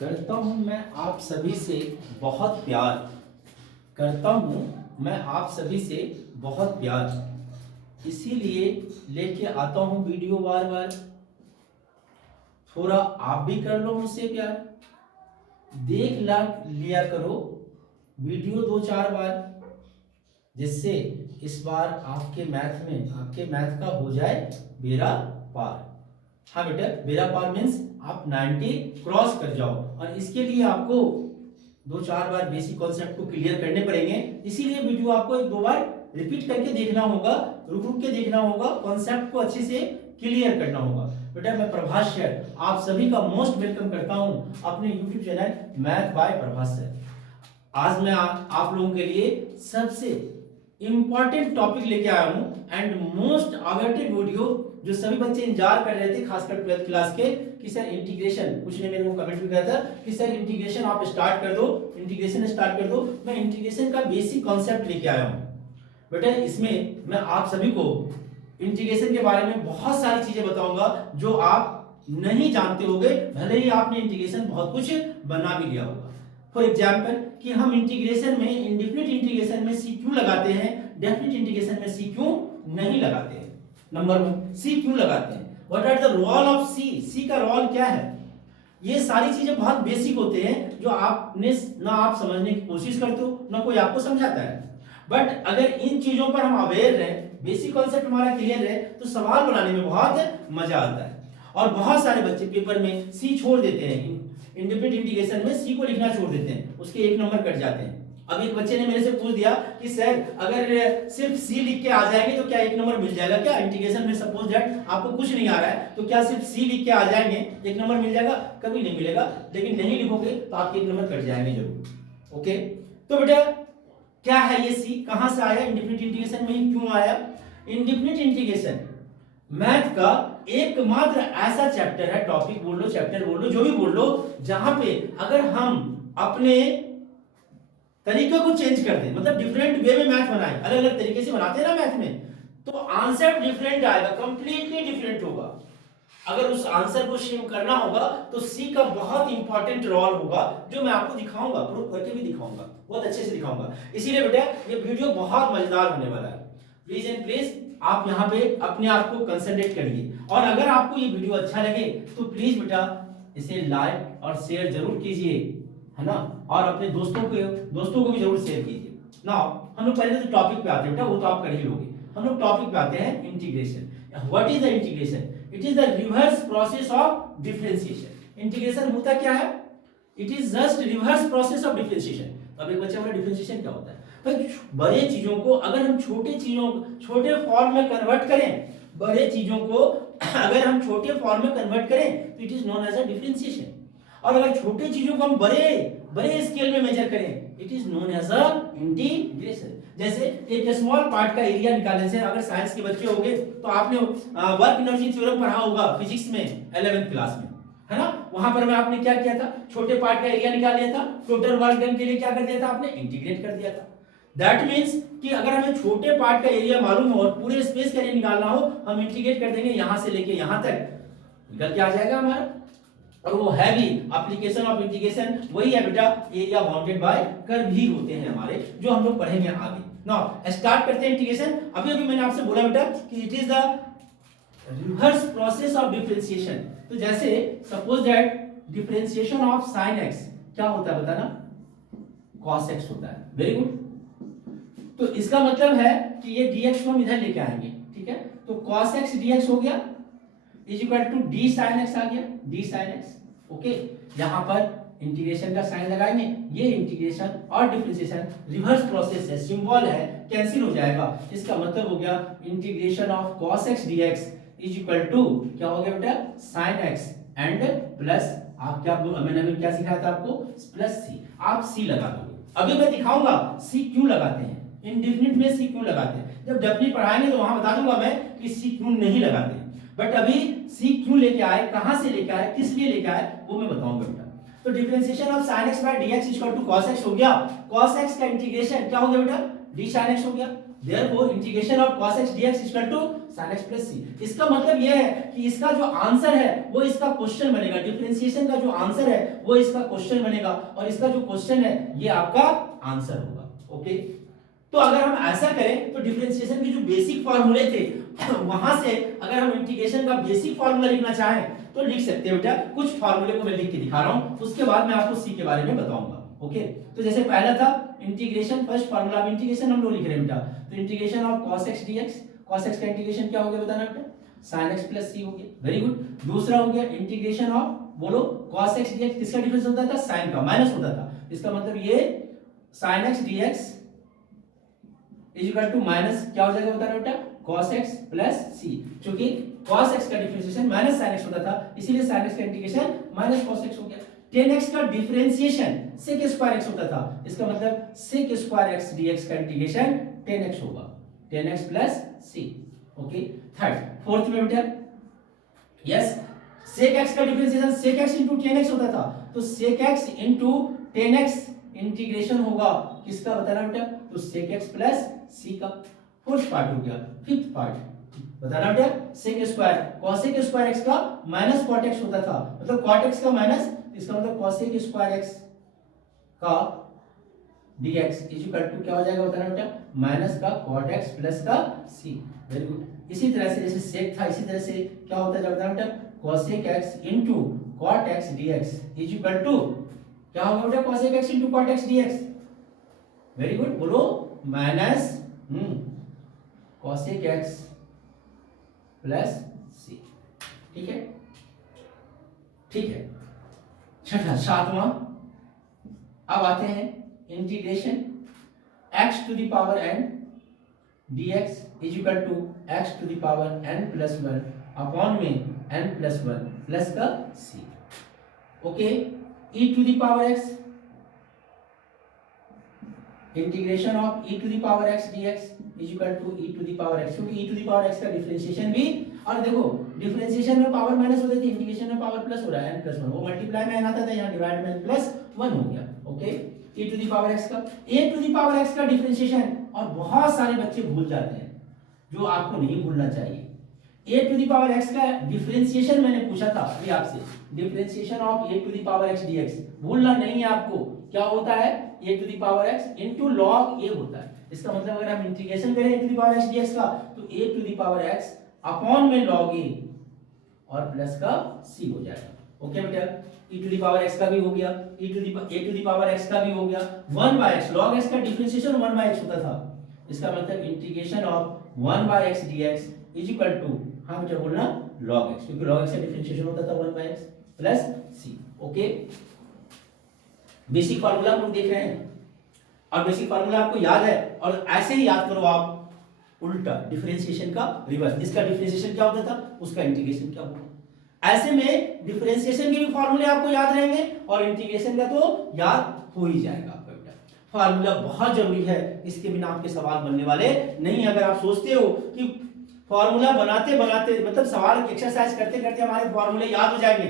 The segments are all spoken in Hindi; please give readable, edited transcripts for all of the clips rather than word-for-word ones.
करता हूँ मैं आप सभी से बहुत प्यार। करता हूँ मैं आप सभी से बहुत प्यार। इसीलिए लेके आता हूँ वीडियो बार बार। थोड़ा आप भी कर लो मुझसे प्यार। देख ला लिया करो वीडियो 2-4 बार, जिससे इस बार आपके मैथ का हो जाए बेड़ा पार। हाँ बेटा, बेड़ा पार मीन्स आप 90 क्रॉस कर जाओ, और इसके लिए आपको 2-4 बार बेसिक कॉन्सेप्ट को क्लियर करने पड़ेंगे। इसीलिए वीडियो आपको 1-2 बार रिपीट करके देखना होगा, रुक रुक के देखना होगा, कॉन्सेप्ट को अच्छे से क्लियर करना होगा। बेटा मैं प्रभास सर आप सभी का मोस्ट वेलकम करता हूं अपने YouTube channel math bye Prabhas sir. आज मैं आप लोगों के लिए सबसे इंपॉर्टेंट टॉपिक लेके आया हूं एंड मोस्ट अवेटेड वीडियो, जो सभी बच्चे इंतजार कर रहे थे, खासकर 12th क्लास के, कि सर इंटीग्रेशन, कुछ ने मेरे को कमेंट भी किया था कि सर इंटीग्रेशन आप स्टार्ट कर दो, इंटीग्रेशन स्टार्ट कर दो। मैं इंटीग्रेशन का बेसिक कॉन्सेप्ट लेके आया हूं। बेटा इसमें मैं आप सभी को इंटीग्रेशन के बारे में बहुत सारी चीजें बताऊंगा जो आप नहीं जानते होंगे, भले ही आपने इंटीग्रेशन बहुत कुछ बना भी लिया होगा। फॉर एग्जाम्पल कि हम इंटीग्रेशन में, इंडेफिनिट इंटीग्रेशन में सी क्यों लगाते हैं, डेफिनिट इंटीग्रेशन में सी क्यों नहीं लगाते हैं। नंबर 1, सी क्यों लगाते हैं, what are the role of C, C का रोल क्या है। ये सारी चीजें बहुत बेसिक होते हैं जो आपने ना आप समझने की कोशिश करते हो ना कोई आपको समझाता है। बट अगर इन चीजों पर हम अवेयर रहे, बेसिक कॉन्सेप्ट हमारा क्लियर रहे, तो सवाल बनाने में बहुत मजा आता है। और बहुत सारे बच्चे पेपर में सी छोड़ देते हैं, इंडेफिनिट इंटीग्रेशन में सी को लिखना छोड़ देते हैं, उसके 1 नंबर कट जाते हैं। अब एक बच्चे ने मेरे से पूछ दिया कि सर अगर सिर्फ सी लिख के आ जाएंगे तो क्या 1 नंबर मिल जाएगा क्या इंटीग्रेशन में। सपोज दैट आपको कुछ नहीं आ रहा है तो क्या सिर्फ सी लिख के आ जाएंगे 1 नंबर मिल जाएगा? कभी नहीं मिलेगा। लेकिन नहीं लिखोगे तो आपके 1 नंबर कट जाएंगे जरूर। ओके, तो बेटा क्या है ये सी, कहां से आया, इंडेफिनिट इंटीग्रेशन में ही क्यों आया। इंडेफिनिट इंटीग्रेशन मैथ का एकमात्र ऐसा चैप्टर है, टॉपिक बोल लो, चैप्टर बोल लो, जो भी बोल लो, जहां पे अगर हम अपने तरीके को चेंज कर दें, मतलब डिफरेंट वे में मैथ बनाए, अलग अलग तरीके से बनाते हैं ना मैथ में, तो आंसर डिफरेंट आएगा, कंप्लीटली डिफरेंट होगा। अगर उस आंसर को सेम करना होगा तो सी का बहुत इंपॉर्टेंट रोल होगा, जो मैं आपको दिखाऊंगा, प्रूफ करके भी दिखाऊंगा, बहुत अच्छे से दिखाऊंगा। इसीलिए बेटा ये वीडियो बहुत मजेदार होने वाला है। प्लीज एंड प्लीज आप यहाँ पे अपने आप को कंसंट्रेट करिए, और अगर आपको ये वीडियो अच्छा लगे तो प्लीज बेटा इसे लाइक और शेयर जरूर कीजिए, है ना, और अपने दोस्तों को भी जरूर शेयर कीजिए। नाउ हम लोग पहले तो टॉपिक पे आते हैं बेटा, वो तो आप कर ही लोगे। हम लोग टॉपिक पे आते हैं integration. What is the integration? It is the reverse process of differentiation. Integration होता क्या है? It is just reverse process of differentiation. अब एक बच्चा बोला डिफरेंशिएशन क्या होता है? भाई बड़े चीजों को अगर हम छोटे फॉर्म में कन्वर्ट करें, बड़े चीजों को अगर हम छोटे फॉर्म में कन्वर्ट करें तो it is known as a differentiation. और अगर छोटे चीजों को हम बड़े स्केल में मेजर करें, it is known as a integration. जैसे एक स्मॉल पार्ट का एरिया निकालने से, अगर साइंस के बच्चे होंगे तो आपने वर्क एनर्जी थ्योरम पढ़ा होगा फिजिक्स में 11th क्लास में, है ना। वहां पर मैं आपने क्या किया था, छोटे पार्ट का एरिया निकाल लिया था, टोटल वर्क डन के लिए क्या कर दिया था आपने, इंटीग्रेट कर दिया था। दैट मीन्स कि अगर हमें छोटे पार्ट का एरिया मालूम हो और पूरे स्पेस का एरिया निकालना हो, हम इंटीग्रेट कर देंगे, यहां से लेके यहां तक निकल के आ जाएगा हमारा। और वो है भी एप्लीकेशन ऑफ इंटीग्रेशन वही है बेटा, एरिया बाउंडेड बाय कर्व ही होते हैं हमारे, जो हम लोग पढ़ेंगे आगे। नाउ स्टार्ट करते हैं इंटीग्रेशन। अभी अभी मैंने आपसे बोला बेटा कि it is the reverse process of differentiation. तो जैसे suppose that differentiation of sin x क्या होता है बताना, cos x होता है। Very good. तो इसका मतलब है कि ये dx को हम इधर लेके आएंगे, ठीक है। तो cos x dx हो गया is equal to d sin x आ गया, d sin x। ओके, यहां पर इंटीग्रेशन का साइन लगाएंगे, ये इंटीग्रेशन और डिफरेंशिएशन रिवर्स प्रोसेस है, सिंबल है, कैंसिल हो जाएगा। इसका मतलब हो गया integration of cos x dx is equal to क्या हो गया बेटा, sin x एंड प्लस, आप क्या, मैंने अभी क्या सिखाया था आपको, प्लस सी। आप सी लगा दोगे। अभी मैं दिखाऊंगा सी क्यों लगाते हैं, इंडेफिनिट में सी क्यों लगाते हैं। जब डेफिनिट पढ़ाएंगे तो वहां बता दूंगा मैं कि सी क्यों नहीं लगाते। बट अभी सी क्यों लेके आए, कहां से लेके आए, किस लिए लेके आए, वो मैं बताऊंगा बेटा। तो differentiation of sin x by dx equal to cos x हो गया। cos x का इंटीग्रेशन क्या हो गया बेटा, d sin x हो गया। Therefore integration of cos x dx equal to sin x plus c। इसका मतलब यह है कि इसका जो आंसर है वो इसका क्वेश्चन बनेगा, डिफरेंशिएशन का जो आंसर है वो इसका क्वेश्चन बनेगा, और इसका जो क्वेश्चन है ये आपका आंसर होगा। ओके, तो अगर हम ऐसा करें तो डिफरेंशिएशन के जो बेसिक फार्मूले थे वहां से अगर हम इंटीग्रेशन का बेसिक फार्मूला लिखना चाहें तो लिख सकते हैं बेटा। कुछ फार्मूले को मैं लिख के दिखा रहा हूं, उसके बाद मैं आपको सी के बारे में बताऊंगा। ओके, तो जैसे पहला था integration, first formula of integration हम लोग लिख रहे हैं बेटा, तो integration of cos x dx, cos x का इंटीग्रेशन क्या हो गया बताना बेटा, sin x प्लस c हो गया। Very good. दूसरा हो गया इंटीग्रेशन ऑफ, बोलो, cos x dx, किसका डिफरेंस होता था, sin का, माइनस होता था, इसका मतलब ये sin x dx is equal to minus क्या हो जाएगा बताना बेटा, cos x प्लस c, क्योंकि cos x का डिफरेंशिएशन माइनस sin x होता था, इसीलिए sin x का इंटीग्रेशन माइनस cos x हो गया। tan x का डिफरेंशिएशन sec स्क्वायर x होता था, इसका मतलब sec स्क्वायर x dx का इंटीग्रेशन tan x होगा, tan x plus c। Okay, third, fourth में बेटा, यस, sec x का differentiation sec x into tan x होता था, तो sec x into tan x integration होगा किसका बताना बेटा, तो sec x प्लस c का। फोर्थ पार्ट हो गया। फिफ्थ पार्ट बताना बेटा, sec square cosec square x का माइनस cot x होता था, मतलब cot x का माइनस, इसका मतलब cosec स्क्वायर x का dx इज इक्वल टू क्या हो जाएगा बताना बेटा, माइनस का cot x प्लस का c। Very good. इसी तरह से जैसे sec था, इसी तरह से क्या होता है बताना बेटा, cosec x into cot x dx is equal to क्या होगा बेटा, cosec x into cot x dx। Very good, बोलो, minus cosec x plus c। ठीक है, ठीक है। छठा, सातवां, अब आते हैं integration x to the power n dx is equal to x to the power n plus 1 upon में n प्लस 1 प्लस का c। Okay, e to the power x, integration of e to the power x dx is equal to e to the power x, क्योंकि e to the power x का डिफरेंशिएशन भी, और देखो डिफरेंशिएशन में पावर माइनस होती थी, इंटीग्रेशन में पावर प्लस हो रहा है n प्लस 1, वो मल्टीप्लाई में n आता था, यहाँ डिवाइड में n प्लस 1 हो गया। Okay, e to the power x का, a to the power x का डिफरेंशिएशन, और बहुत सारे बच्चे भूल जाते हैं जो आपको नहीं भूलना चाहिए। a to the power x का डिफरेंशिएशन मैंने पूछा था अभी आपसे, differentiation of a to the power x dx, भूलना नहीं है आपको, क्या होता है, a to the power x into log a होता है। इसका मतलब अगर हम इंटीग्रेशन करें a to the power x dx का, तो a to the power x upon में log a और प्लस का c हो जाएगा। ओके बेटा, e to the power x का भी हो गया, a to the power x का भी हो गया, 1 बाय x, log x का डिफरेंशिएशन 1 बाय x होता था, इसका मतलब integration of 1 by x dx is equal to, हाँ बेटा बोलना, log x, क्योंकि log x का डिफरेंशिएशन होता था 1 by x plus c। Okay, basic formula हम लोग देख रहे हैं, और बेसिक फार्मूला आपको याद है, और ऐसे ही याद करो आप उल्टा डिफरेंशिएशन का रिवर्स, इसका डिफरेंशिएशन क्या होता था, उसका इंटीग्रेशन क्या होगा। ऐसे में डिफरेंशिएशन के भी फार्मूले आपको याद रहेंगे और इंटीग्रेशन का तो याद हो ही जाएगा आपका बेटा। फार्मूला बहुत जरूरी है, इसके बिना आपके सवाल बनने वाले नहीं। अगर आप सोचते हो कि फार्मूला बनाते बनाते, मतलब सवाल एक्सरसाइज करते करते हमारे फार्मूले याद हो जाएंगे,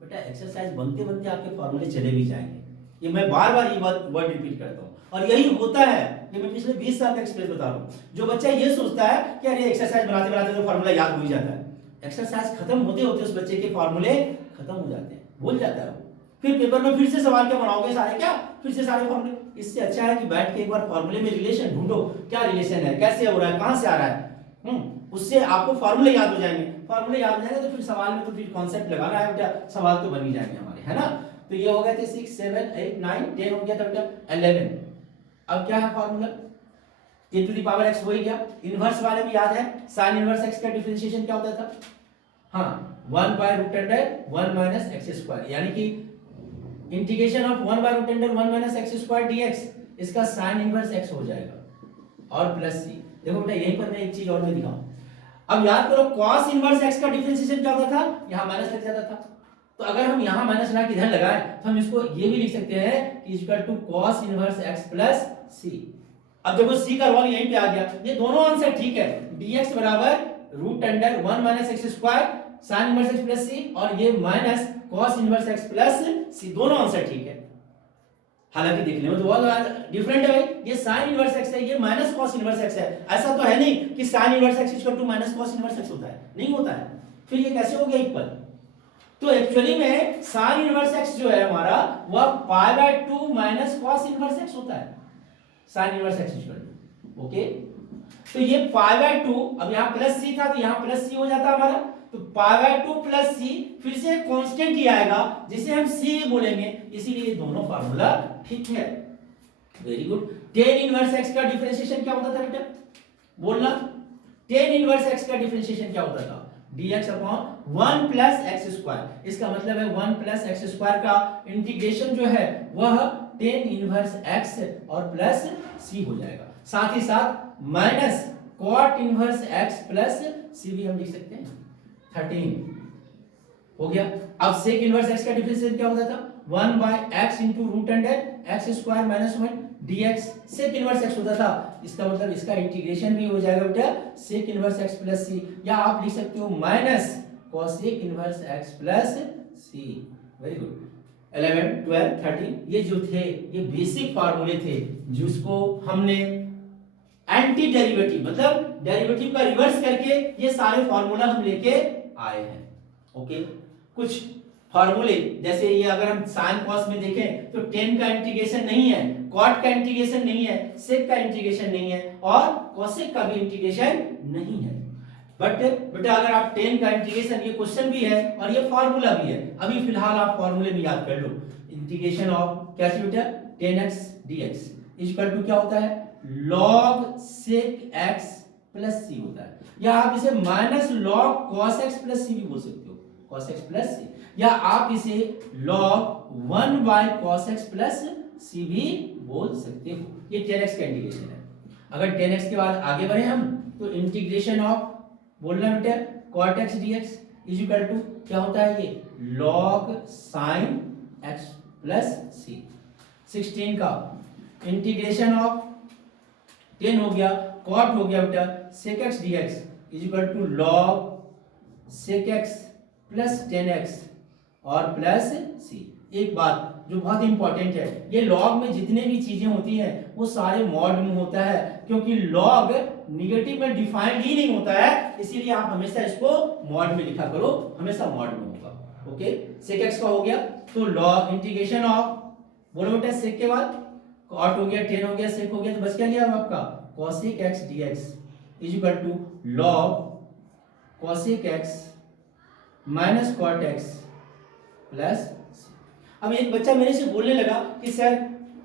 बेटा एक्सरसाइज बनते बनते आपके फार्मूले चले भी जाएंगे। ये मैं बार बार ये वर्ड रिपीट करता हूँ, और यही होता है, ये मैं पिछले 20 साल का एक्सपीरियंस बता रहा हूँ। जो बच्चा ये सोचता है कि अरे एक्सरसाइज बनाते बनाते तो फार्मूला याद हो ही जाता है, एक्सरसाइज खत्म होते होते उस बच्चे के फार्मूले खत्म हो जाते हैं, भूल जाता है वो। फिर पेपर में फिर से सवाल क्या बनाओगे, सारे क्या, फिर से सारे फार्मूले। इससे अच्छा है कि बैठ के एक बार फार्मूले में रिलेशन ढूंढो, क्या रिलेशन है, कैसे हो रहा है, कहां से आ रहा है, उससे आपको फार्मूले याद हो जाएंगे। फार्मूले याद हो जाएंगे तो फिर सवाल में तो फिर कॉन्सेप्ट लगाना है बेटा, सवाल तो बन ही जाएंगे हमारे, है ना। तो ये हो गए थे 6 7 8 9 10 हो गया था बेटा 11। अब क्या है formula, a to the power x हो ही गया। इनवर्स वाले भी याद है, sin इनवर्स x का डिफरेंशिएशन क्या होता था, हाँ 1 by root under 1 minus x square, यानी कि integration of 1 by root under 1 minus x square dx, इसका sin इनवर्स x हो जाएगा और प्लस c। देखो बेटा यहीं पर मैं एक चीज और मैं दिखाऊं, अब याद करो cos इनवर्स x का डिफरेंशिएशन क्या होता था, यहां माइनस लग जाता था, तो अगर हम यहां माइनस ना किधर लगाएं तो हम इसको ये भी लिख सकते हैं कि equal to cos inverse x plus c। अब देखो c का रोल यहीं पे आ गया, ये दोनों आंसर ठीक है, dx बराबर root under 1 minus x square sin inverse x plus c, और ये minus cos inverse x plus c, दोनों आंसर ठीक है हालांकि देखने में तो बहुत डिफरेंट है भाई, ये साइन इनवर्स एक्स है, ये माइनस कॉस इनवर्स एक्स है। ऐसा तो है नहीं कि sine inverse x equal to minus cos inverse x होता है, नहीं होता है। फिर ये कैसे हो गया इक्वल? तो एक्चुअली में साइन इनवर्स एक्स जो है हमारा वह pi by 2 minus cos inverse x होता है, sine inverse x equal to. Okay, तो ये पाई बाय 2, अब यहां प्लस सी था तो यहां प्लस सी हो जाता हमारा, तो पाई बाय 2 प्लस सी, फिर से कांस्टेंट ही आएगा जिसे हम सी बोलेंगे, इसीलिए ये दोनों फार्मूला ठीक है। Very good. Tan inverse x का डिफरेंशिएशन क्या होता था बेटा, बोलना। टेन इनवर्स एक्स का डिफरेंशिएशन क्या होता था? dx upon 1 plus x square. इसका मतलब है 1 प्लस एक्स स्क्वायर का इंटीग्रेशन जो है वह टेन इनवर्स एक्स और प्लस सी हो जाएगा। साथ ही साथ minus cot inverse x plus सी भी हम लिख सकते हैं, 13 हो गया। अब सेक इनवर्स एक्स का डिफरेंशिएशन क्या होता था? 1 by x into root under x square minus 1 dx sec inverse x होता था। इसका मतलब इसका इंटीग्रेशन भी हो जाएगा बेटा sec inverse x plus c, या आप लिख सकते हो minus cosec inverse x plus c. Very good. 11 12 13 ये जो थे ये बेसिक फार्मूले थे जिसको हमने एंटी डेरिवेटिव मतलब डेरिवेटिव का रिवर्स करके ये सारे फार्मूला हम लेके आए हैं। ओके, कुछ फार्मूले जैसे ये अगर हम साइन कॉस में देखें तो टेन का इंटीग्रेशन नहीं है, कॉट का इंटीग्रेशन नहीं है, सेक का इंटीग्रेशन नहीं है और कोसेक का भी इंटीग्रेशन नहीं है। बट बेटा अगर आप टेन का इंटीग्रेशन, ये क्वेश्चन भी है और ये फार्मूला भी है, अभी फिलहाल आप फार्मूले में याद कर लो। इंटीग्रेशन ऑफ क्या बेटा 10x dx इक्वल टू क्या होता है? log sec x plus c होता है, या आप इसे minus log cos x plus सी भी बोल सकते हो, cos x प्लस सी, या आप इसे log 1 by cos x plus सी भी बोल सकते हो। ये 10x का इंटीग्रेशन है। अगर 10x के बाद आगे बढ़े हम तो इंटीग्रेशन ऑफ बोलना बेटा cot x dx is equal to क्या होता है? ये log sin x plus c. 16 का इंटीग्रेशन ऑफ 10 हो गया, cot हो गया बेटा sec x dx is equal to log sec x plus 10x और प्लस सी। एक बात जो बहुत इंपॉर्टेंट है, ये लॉग में जितने भी चीजें होती हैं वो सारे मॉड में होता है, क्योंकि लॉग निगेटिव में डिफाइंड ही नहीं होता है, इसीलिए आप हमेशा इसको मॉड में लिखा करो, हमेशा मॉड में होगा। ओके, sec x का हो गया तो log इंटीग्रेशन ऑफ बोलो बेटा sec के बाद cot हो गया, 10 हो गया, sec हो गया, तो बच क्या गया आपका cosec x dx is equal to log cosec x minus cot x plus. अब एक बच्चा मेरे से बोलने लगा कि सर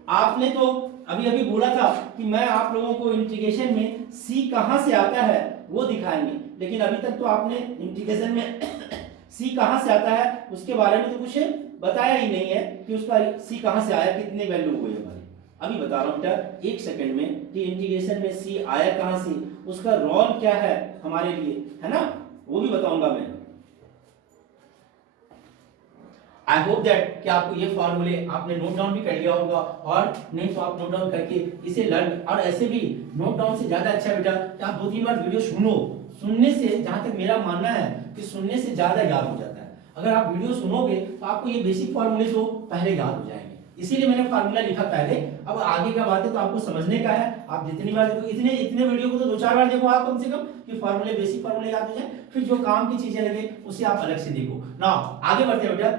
आपने तो अभी अभी बोला था कि मैं आप लोगों को इंटीग्रेशन में c कहां से आता है वो दिखाएंगे, लेकिन अभी तक तो आपने इंटीग्रेशन में c कहां से आता है उसके बारे में तो कुछ बताया ही नहीं है कि उसका c कहां से आया, कितने वैल्यू हुए हमारे। अभी बता रहा हूं बेटा एक सेकंड में कि इंटीग्रेशन में c आया कहां से, उसका रोल क्या है हमारे लिए, है ना, वो भी बताऊंगा मैं। आई होप दैट कि आपको ये फॉर्मूले आपने नोट डाउन भी कर लिया होगा, और नहीं तो आप नोट डाउन करके इसे लर्न, और ऐसे भी नोट डाउन से ज्यादा अच्छा बेटा कि आप 2-3 बार वीडियो सुनो, सुनने से जहां तक मेरा मानना है कि सुनने से ज्यादा याद हो जाता है। अगर आप वीडियो सुनोगे तो आपको ये बेसिक फॉर्मूले तो पहले याद हो जाएंगे, इसीलिए मैंने फार्मूला लिखा पहले। अब आगे का बात है तो आपको समझने का है, आप जितनी बार देखो, इतने वीडियो को तो 2-4 बार देखो आप कम से कम, कि फार्मूले बेसिक फार्मूले याद हो जाए, फिर जो काम की चीजें लगे उसे आप अलग से देखो ना। आगे बढ़ते हैं बेटा,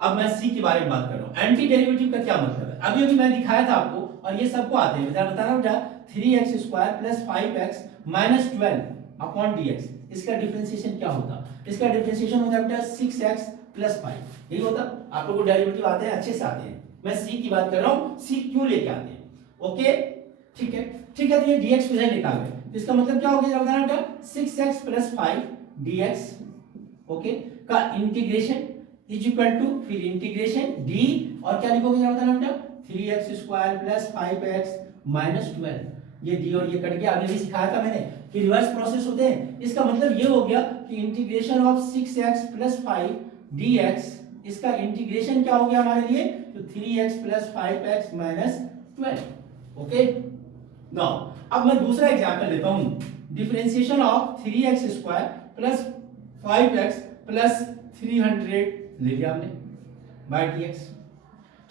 अब मैं सी के बारे में बात कर रहा हूं। एंटी डेरिवेटिव का क्या मतलब है, अभी अभी मैं दिखाया था आपको, और ये सबको आते हैं, बता रहा हूं बेटा 3x square plus 5x minus 12 upon dx, इसका डिफरेंशिएशन क्या होता? इसका डिफरेंशिएशन होता है बेटा 6x प्लस 5, यही होता। आप लोगों को डेरिवेटिव आते हैं, अच्छे से आते हैं, मैं सी की बात कर रहा हूं, सी क्यों लेके आते हैं। ओके ठीक है, ठीक है, तो ये dx को लेकर आ गए, इसका मतलब क्या हो गया बताना बेटा 6x प्लस 5 dx ओके का इंटीग्रेशन इज इक्वल टू फिर इंटीग्रेशन d और क्या लिखोगे जरा बताना बेटा 3x square plus 5x minus 12, ये d और ये कट गया, अभी भी सिखाया था मैंने कि रिवर्स प्रोसेस होते हैं। इसका मतलब ये हो गया कि integration of 6x plus 5 dx, इसका इंटीग्रेशन क्या हो गया हमारे लिए, तो 3x plus 5x minus 12। Okay, now अब मैं दूसरा एग्जांपल लेता हूं, differentiation of 3x square plus 5x plus 300 ले लिया हमने बाय dx,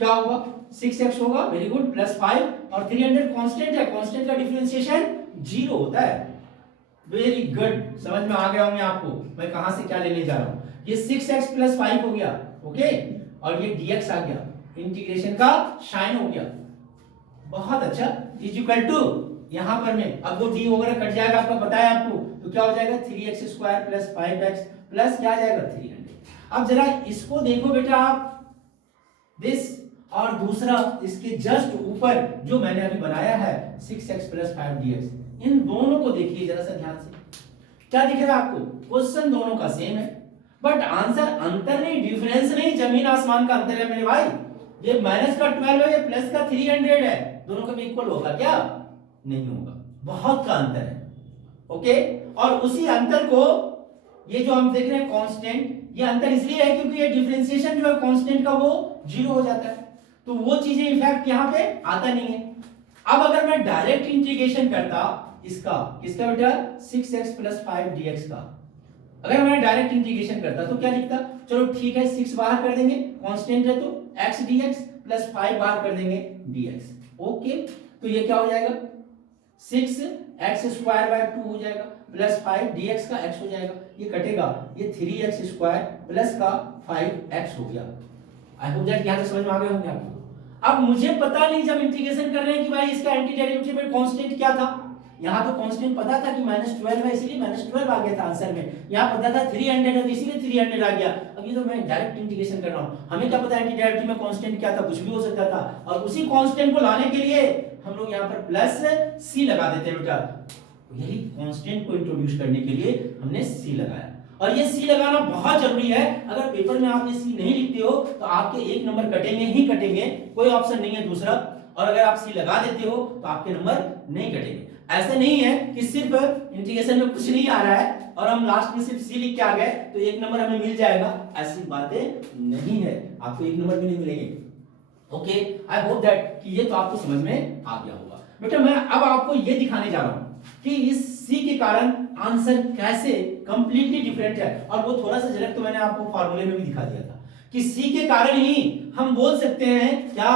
क्या होगा 6x होगा, वेरी गुड, प्लस 5 और 300 कांस्टेंट है, कांस्टेंट का डिफरेंशिएशन 0 होता है। वेरी गुड, समझ में आ गया होंगे आपको मैं कहां से क्या लेने जा रहा हूं। ये 6x प्लस 5 हो गया, ओके, और ये dx आ गया, इंटीग्रेशन का साइन हो गया, बहुत अच्छा, इज इक्वल टू यहां पर में अब वो d वगैरह कट जाएगा, आपको पता है आपको, तो क्या हो जाएगा 3x square plus 5x plus क्या आ जाएगा 300। अब जरा इसको देखो बेटा आप, दिस और दूसरा इसके जस्ट ऊपर जो मैंने अभी बनाया है 6x प्लस 5dx, इन दोनों को देखिए जरा सा ध्यान से, क्या दिख रहा है आपको, क्वेश्चन दोनों का सेम है बट आंसर अंतर नहीं, डिफरेंस नहीं, जमीन आसमान का अंतर है मेरे भाई। ये माइनस का 12 है, ये प्लस का 300 है, दोनों का भी इक्वल होगा क्या, नहीं होगा, बहुत का अंतर है, ओके। और उसी अंतर को ये जो हम देख रहे हैं कांस्टेंट, ये अंतर इसलिए है क्योंकि ये डिफरेंशिएशन जो है कांस्टेंट का वो 0 हो जाता है, तो वो चीजें इफेक्ट यहां पे आता नहीं है। अब अगर मैं डायरेक्ट इंटीग्रेशन करता इसका, किसका बेटा 6x प्लस 5dx का, अगर मैं डायरेक्ट इंटीग्रेशन करता तो क्या लिखता, चलो ठीक है 6 बाहर कर देंगे, कांस्टेंट है तो x dx प्लस 5 बाहर कर देंगे dx, ओके। तो ये क्या हो जाएगा 6x स्क्वायर बाय 2 हो जाएगा प्लस 5 dx का x हो जाएगा, ये कटेगा, ये 3x स्क्वायर प्लस का 5x हो गया। आई होप दैट यहां तक समझ में आ गए होंगे आपको। अब मुझे पता नहीं जब इंटीग्रेशन कर रहे हैं कि भाई इसका एंटी डेरिवेटिव में कांस्टेंट क्या था, यहां तो कांस्टेंट पता था कि -12 है इसलिए -12 आ गया था आंसर में, यहां पता था 300 है तो इसीलिए 300 आ गया। अब ये तो मैं डायरेक्ट इंटीग्रेशन कर रहा हूं, हमें क्या पता एंटी डेरिवेटिव में कांस्टेंट क्या था, कुछ भी हो सकता था, और उसी कांस्टेंट को लाने के लिए हम लोग यहां पर प्लस c लगा देते हैं बेटा, यही कांस्टेंट को इंट्रोड्यूस करने के लिए हमने c लगाया, और ये सी लगाना बहुत जरूरी है। अगर पेपर में आप ये सी नहीं लिखते हो तो आपके 1 नंबर कटेंगे ही कटेंगे, कोई ऑप्शन नहीं है दूसरा, और अगर आप सी लगा देते हो तो आपके नंबर नहीं कटेंगे। ऐसा नहीं है कि सिर्फ इंटीग्रेशन में कुछ नहीं आ रहा है और हम लास्ट में सिर्फ सी लिख के आ गए तो 1 नंबर हमें मिल जाएगा, ऐसी बातें नहीं है, आपको 1 नंबर भी नहीं मिलेंगे, ओके। आई होप दैट कि ये तो आपको समझ में आ गया होगा। बेटा मैं अब आपको ये दिखाने जा रहा हूं कि इस सी के कारण आंसर कैसे कंप्लीटली डिफरेंट है, और वो थोड़ा सा झलक तो मैंने आपको फार्मूले में भी दिखा दिया था कि सी के कारण ही हम बोल सकते हैं क्या,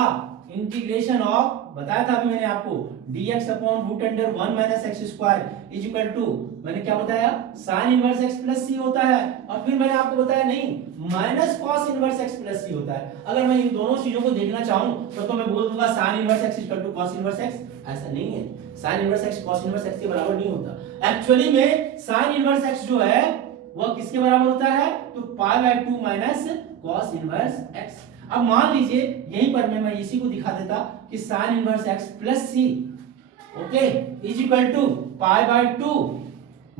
इंटीग्रेशन ऑफ, बताया था अभी मैंने आपको, dx upon root under 1 minus x square is equal to, मैंने क्या बताया sine inverse x plus c होता है, और फिर मैंने आपको बताया नहीं minus cos inverse x plus c होता है। अगर मैं इन दोनों चीजों को देखना चाहूं तो मैं बोल दूंगा sine inverse x equal to cos inverse x, ऐसा नहीं है, sine inverse x cos inverse x के बराबर नहीं होता। एक्चुअली में साइन इनवर्स x जो है वह किसके बराबर होता है, तो पाई by 2 minus cos inverse x। अब मान लीजिए यहीं पर मैं इसी को दिखा देता कि sine inverse x plus c, okay, is equal to pi by 2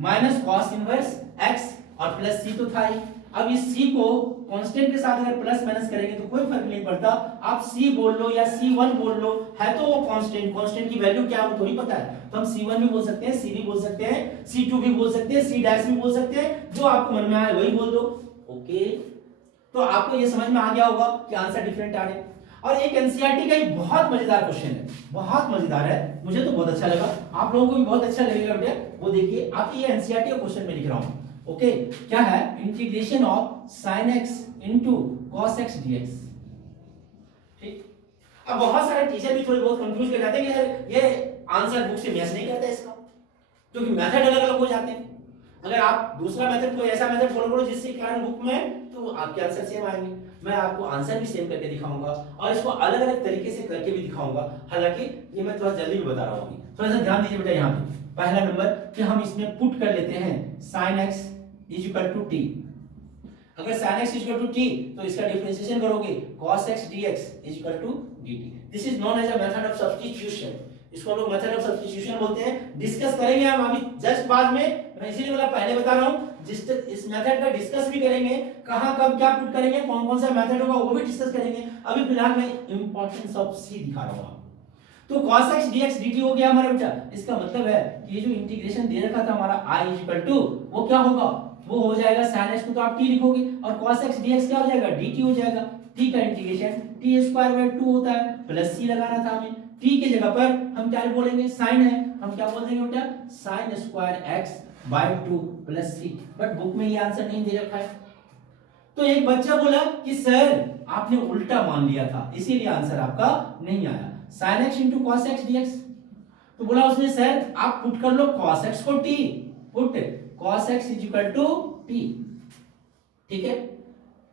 minus cos inverse x, और प्लस सी तो था ही। अब इस c को कांस्टेंट के साथ अगर प्लस माइनस करेंगे तो कोई फर्क नहीं पड़ता, आप c बोल लो या c1 बोल लो, है तो वो कांस्टेंट, कांस्टेंट की वैल्यू क्या है वो थोड़ी पता है, तो हम c1 भी बोल सकते हैं, c भी बोल सकते हैं, c2 भी बोल सकते हैं, c डैश भी बोल सकते हैं, जो आपको मन में आए वही बोल दो, ओके। तो आपको ये समझ में आ गया होगा कि आंसर डिफरेंट आ रहे। और एक एनसीईआरटी का एक बहुत मजेदार क्वेश्चन है, बहुत मजेदार है, मुझे तो बहुत अच्छा लगा, आप लोगों को भी बहुत अच्छा लगेगा बेटा, वो देखिए आप, ये एनसीईआरटी का क्वेश्चन में लिख रहा हूं, ओके। क्या है, integration of sin x into cos x dx, ठीक। अब बहुत सारे टीचर भी थोड़े बहुत कंफ्यूज कर जाते हैं कि यार ये आंसर बुक से मैच नहीं करता इसका, क्योंकि मेथड अलग अलग हो जाते हैं। अगर आप दूसरा मेथड, कोई ऐसा मेथड फॉलो करो जिससे कारण बुक में, तो आपके आंसर सेम आएंगे। मैं आपको आंसर भी सेम करके दिखाऊंगा और इसको अलग अलग तरीके से करके भी दिखाऊंगा, हालांकि ये मैं थोड़ा जल्दी भी बता रहा हूँ। थोड़ा सा ध्यान दीजिए बेटा, यहाँ पे पहला नंबर कि हम इसमें पुट कर लेते हैं sin x is equal to t। अगर sin x is equal to t तो इसका डिफरेंशिएशन करोगे cos x dx is equal to dt। This is known as a method of substitution, इसको हम लोग मेथड ऑफ सब्स्टिट्यूशन बोलते हैं। डिस्कस करेंगे हम अभी जस्ट बाद में, मैं इसीलिए बोला पहले बता रहा हूं, जिस इस मेथड का डिस्कस भी करेंगे, कहां कब क्या पुट करेंगे, कौन कौन सा मेथड होगा वो भी डिस्कस करेंगे। अभी फिलहाल मैं इंपॉर्टेंस ऑफ सी दिखा रहा हूं। तो cos x dx dt हो गया हमारा बेटा, इसका मतलब है कि ये जो इंटीग्रेशन दे रखा था हमारा i इज इक्वल टू, वो क्या होगा, वो हो जाएगा sin x को तो आप t लिखोगे, और cos x dx क्या हो जाएगा, dt हो जाएगा। t का इंटीग्रेशन t स्क्वायर बाय 2 होता है, प्लस c लगाना था हमें, t की जगह पर हम क्या बोलेंगे, sin है, हम क्या बोल देंगे बेटा, sin square x by 2 plus c। But book में ये आंसर नहीं दे रखा है। तो एक बच्चा बोला कि सर आपने उल्टा मान लिया था, इसीलिए आंसर आपका नहीं आया। sin x into cos x dx, तो बोला उसने सर आप पुट कर लो cos x को t, put cos x is equal to t, ठीक है।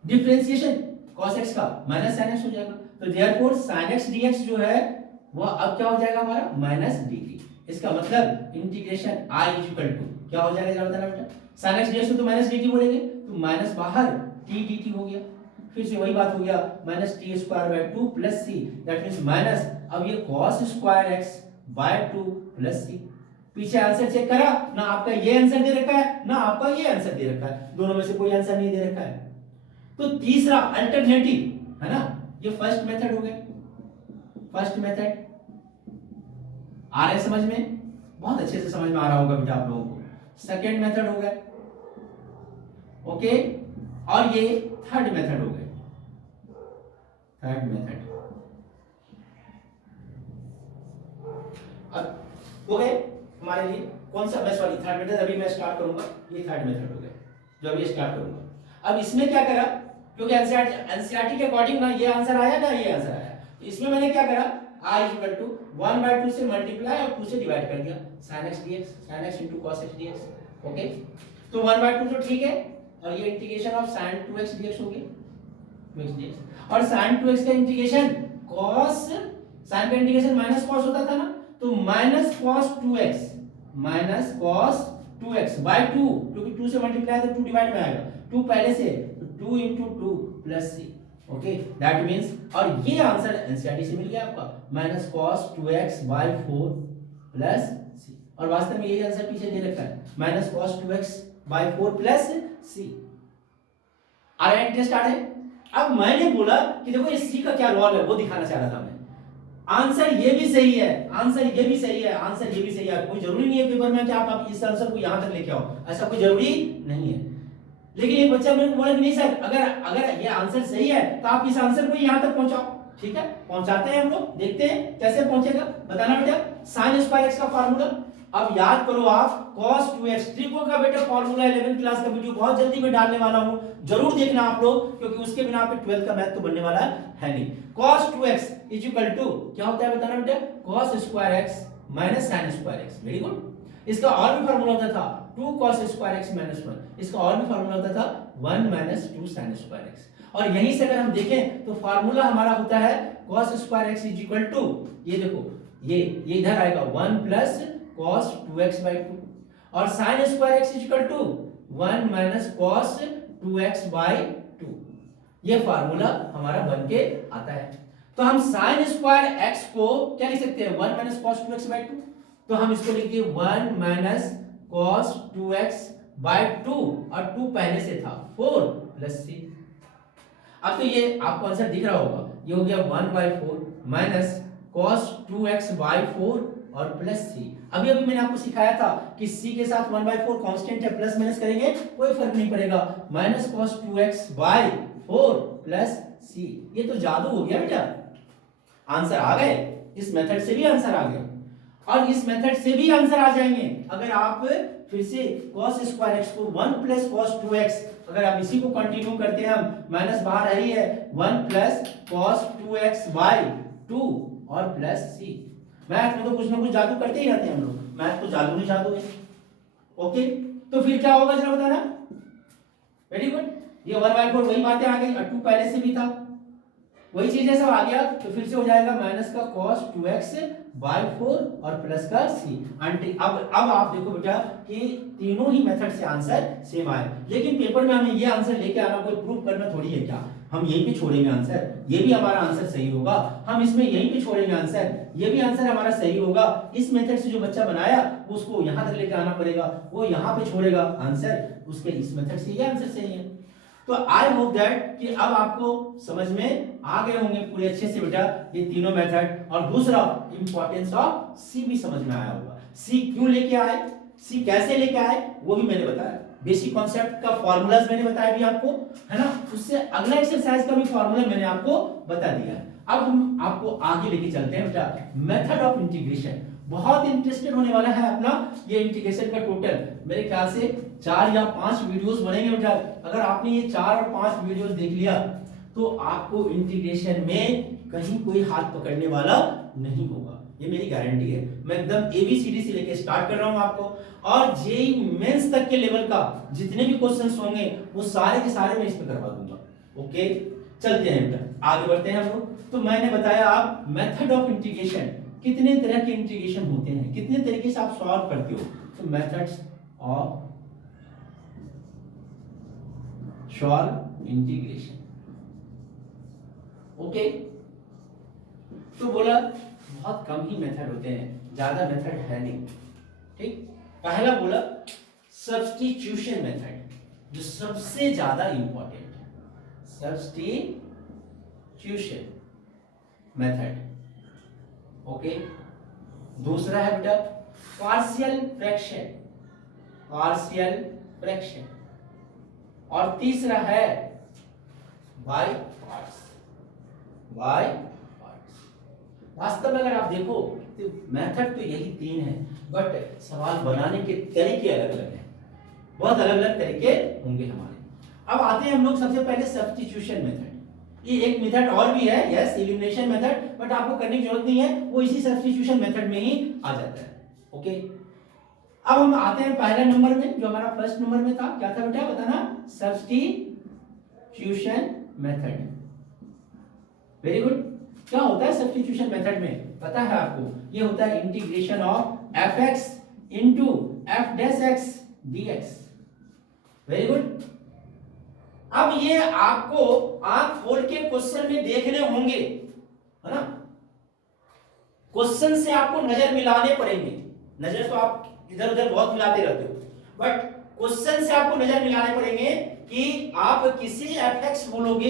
डिफरेंशिएशन cos x का माइनस sin x हो जाएगा, तो देयरफॉर sin x dx जो है वह अब क्या हो जाएगा हमारा माइनस dt। इसका मतलब integration i is equal to क्या हो जाएगा जरा बताना बेटा, sin x dx तो माइनस dt बोलेंगे, तो माइनस बाहर t dt हो गया, फिर से वही बात हो गया minus t square by 2 plus c, that means minus अब ये cos square x by 2 plus c. पीछे आंसर चेक करा ना, आपका ये आंसर दे रखा है ना आपका ये आंसर दे रखा है, दोनों में से कोई आंसर नहीं दे रखा है। तो तीसरा अल्टरनेटिव है ना, ये फर्स्ट मेथड हो गया, फर्स्ट मेथड आ रहा है समझ में, बहुत अच्छे से समझ में आ रहा होगा बेटा आप लोगों को। सेकेंड मेथड हो गया, ओके, और ये थर्ड मेथड हो गया, थर्ड मेथड अब हो गए हमारे लिए। कौन सा, मैं सॉरी थर्ड मेथड अभी मैं स्टार्ट करूंगा, ये थर्ड मेथड हो गया जो अभी स्टार्ट करूंगा। अब इसमें क्या करा, क्योंकि एनसीईआरटी के अकॉर्डिंग ना ये आंसर आया ना ये आंसर आया, तो इसमें मैंने क्या करा i इक्वल टू 1/2 से मल्टीप्लाई और 2 से डिवाइड कर दिया, sin x dx, sin x into cos x dx, okay. तो 1/2 तो ठीक है, और ये integration of sin 2x dx हो गया, 2x dx, और sin 2x का इंटीग्रेशन cos, sin का इंटीग्रेशन माइनस cos होता था ना, तो minus cos 2x, minus cos 2x by 2, क्योंकि 2 से मल्टीप्लाई तो 2 डिवाइड में आएगा, 2 पहले से, तो 2 into 2 plus c, okay, that means, और ये आंसर एनसीईआरटी से मिल गया आपका minus cos 2x by 4 plus c, और वास्तव में यही आंसर पीछे दे रखा है minus cos 2x by 4 plus c। आ रहा है इंटरेस्ट आ रहा है। अब मैंने बोला कि देखो ये c का क्या रोल है वो दिखाना चाह रहा था मैं, आंसर ये भी सही है, आंसर ये भी सही है, आंसर ये भी सही है। कोई जरूरी नहीं है पेपर में कि आप इस आंसर को यहां तक लेके आओ, ऐसा कोई जरूरी नहीं है। लेकिन एक बच्चा मेरे को बोला कि नहीं सर, अगर ये आंसर सही है तो आप इस आंसर को यहां तक पहुंचाओ, ठीक है, पहुंचाते हैं हम लोग, देखते हैं कैसे पहुंचेगा, बताना बेटा। sin स्क्वायर x का फार्मूला अब याद करो आप, cos 2x ट्रिको का बेटा फार्मूला 11th क्लास का वीडियो बहुत जल्दी में डालने वाला हूं, जरूर देखना आप लोग, क्योंकि उसके बिना आपके 12th का मैथ तो बनने वाला है नहीं। cos 2x is equal to क्या होता है बताना बेटा, cos square x minus sin square x, very good. इसका और भी फार्मूला होता था 2 cos स्क्वायर x माइनस 1, इसका और भी फार्मूला होता था 1 माइनस 2 sin स्क्वायर x, और यहीं से अगर हम देखें तो फार्मूला हमारा होता है cos square x is equal to, ये देखो ये इधर आएगा 1 प्लस cos 2x बाय 2, और sin square x is equal to 1 minus cos 2x by 2, ये फार्मूला हमारा बन के आता है। तो हम sin स्क्वायर x को क्या लिख सकते हैं, 1 माइनस cos 2x बाय 2, तो हम इसको लिखिए 1 माइनस cos 2x बाय 2, और 2 पहले से था 4 प्लस c। अब तो ये आपको आंसर दिख रहा होगा, ये हो गया 1/4 माइनस cos 2x बाय 4 और प्लस c। अभी मैंने आपको सिखाया था कि c के साथ 1/4 कांस्टेंट है, प्लस माइनस करेंगे कोई फर्क नहीं पड़ेगा, minus cos 2x by 4 plus c। ये तो जादू हो गया बेटा, आंसर आ गए, इस मेथड से भी आंसर आ गए, और इस मेथड से भी आंसर आ जाएंगे अगर आप फिर से cos स्क्वायर x को 1 प्लस cos 2x, अगर आप इसी को कंटिन्यू करते हैं, हम माइनस बाहर है ही है, 1 प्लस cos 2x बाय 2 और प्लस c। मैथ में तो कुछ ना कुछ जादू करते ही रहते हैं हम लोग, मैथ तो जादू ही जादू है, ओके। तो फिर क्या होगा जरा बताना, वेरी गुड, ये 1/4 वही बातें आ गई, और 2 पहले से भी था, वही चीजें सब आ गया, तो फिर से हो जाएगा माइनस का cos 2x बाय 4 और प्लस का c। अब आप देखो बेटा कि तीनों ही मेथड से आंसर सेम आए, लेकिन पेपर में हमें ये आंसर लेके आना, कोई प्रूफ करना थोड़ी है क्या, हम यहीं पे छोड़ेंगे आंसर, ये भी हमारा आंसर सही होगा, हम इसमें यहीं पे छोड़ेंगे आंसर, ये भी आंसर हमारा सही होगा। इस मेथड से जो बच्चा बनाया उसको यहाँ तक लेके आना पड़ेगा, वो यहाँ पे छोड़ेगा आंसर, उसके इस मेथड से ये आंसर सही है। तो आई होप दैट कि अब आपको समझ में आ गए होंगे पूरे अच्छे से बेटा ये तीनों मेथड, और दूसरा इंपॉर्टेंस ऑफ सी भी समझ में आया होगा, सी क्यों लेके आए, सी कैसे लेके आए वो भी मैंने बताया, बेसिक कॉन्सेप्ट का फॉर्मूलाज मैंने बताया भी आपको, है ना, उससे अगला एक्सरसाइज का भी फॉर्मूला मैंने आपको बता दिया। अब हम आपको आगे लेके चलते हैं बेटा मेथड ऑफ इंटीग्रेशन, बहुत इंटरेस्टेड होने वाला है अपना ये इंटीग्रेशन का टोटल, मेरे ख्याल से 4 या 5 वीडियोस बनेंगे बेटा। अगर आपने ये 4 और 5 वीडियोस देख लिया तो आपको इंटीग्रेशन में कहीं कोई हाथ पकड़ने वाला नहीं होगा, ये मेरी गारंटी है। मैं एकदम एबीसीडी से लेके स्टार्ट कर रहा हूं आपको, और जेई मेंस तक के लेवल का जितने भी क्वेश्चंस होंगे वो सारे के सारे मैं इसमें करवा दूंगा। ओके, चलते हैं बेटा, आगे बढ़ते हैं हम लोग। तो मैंने बताया आप मेथड ऑफ इंटीग्रेशन, कितने तरह के इंटीग्रेशन होते हैं, कितने तरीके से आप सॉल्व करते हो। तो methods of solve integration. Okay, तो बोला बहुत कम ही मेथड होते हैं, ज्यादा मेथड है नहीं। ठीक, पहला बोला सब्स्टिट्यूशन मेथड, जो सबसे ज्यादा इंपॉर्टेंट है, सब्स्टिट्यूशन मेथड। ओके, दूसरा है बेटा पार्शियल फ्रैक्शन, पार्शियल फ्रैक्शन, और तीसरा है बाय पार्ट्स, बाय पार्ट्स। वास्तव में अगर आप देखो तो मेथड तो यही तीन है, बट सवाल बनाने के तरीके अलग अलग हैं, बहुत अलग अलग तरीके होंगे हमारे। अब आते हैं हम लोग सबसे पहले सब्स्टिट्यूशन मेथड। ये एक मेथड और भी है, यस, एलिमिनेशन मेथड, बट आपको करने की जरूरत नहीं है, वो इसी सब्स्टिट्यूशन मेथड में ही आ जाता है। ओके, अब हम आते हैं पहले नंबर में, जो हमारा फर्स्ट नंबर में था, क्या था बेटा बताना, सब्स्टिट्यूशन मेथड। Very good. क्या होता है सब्स्टिट्यूशन मेथड में, पता है आपको, ये होता है integration of f x into f dash x dx. Very good. अब ये आपको आंख खोल के क्वेश्चन में देखने होंगे, है ना, क्वेश्चन से आपको नजर मिलाने पड़ेंगे। नजर तो आप इधर उधर बहुत मिलाते रहते हो, बट क्वेश्चन से आपको नजर मिलाने पड़ेंगे कि आप किसी एफ एक्स बोलोगे,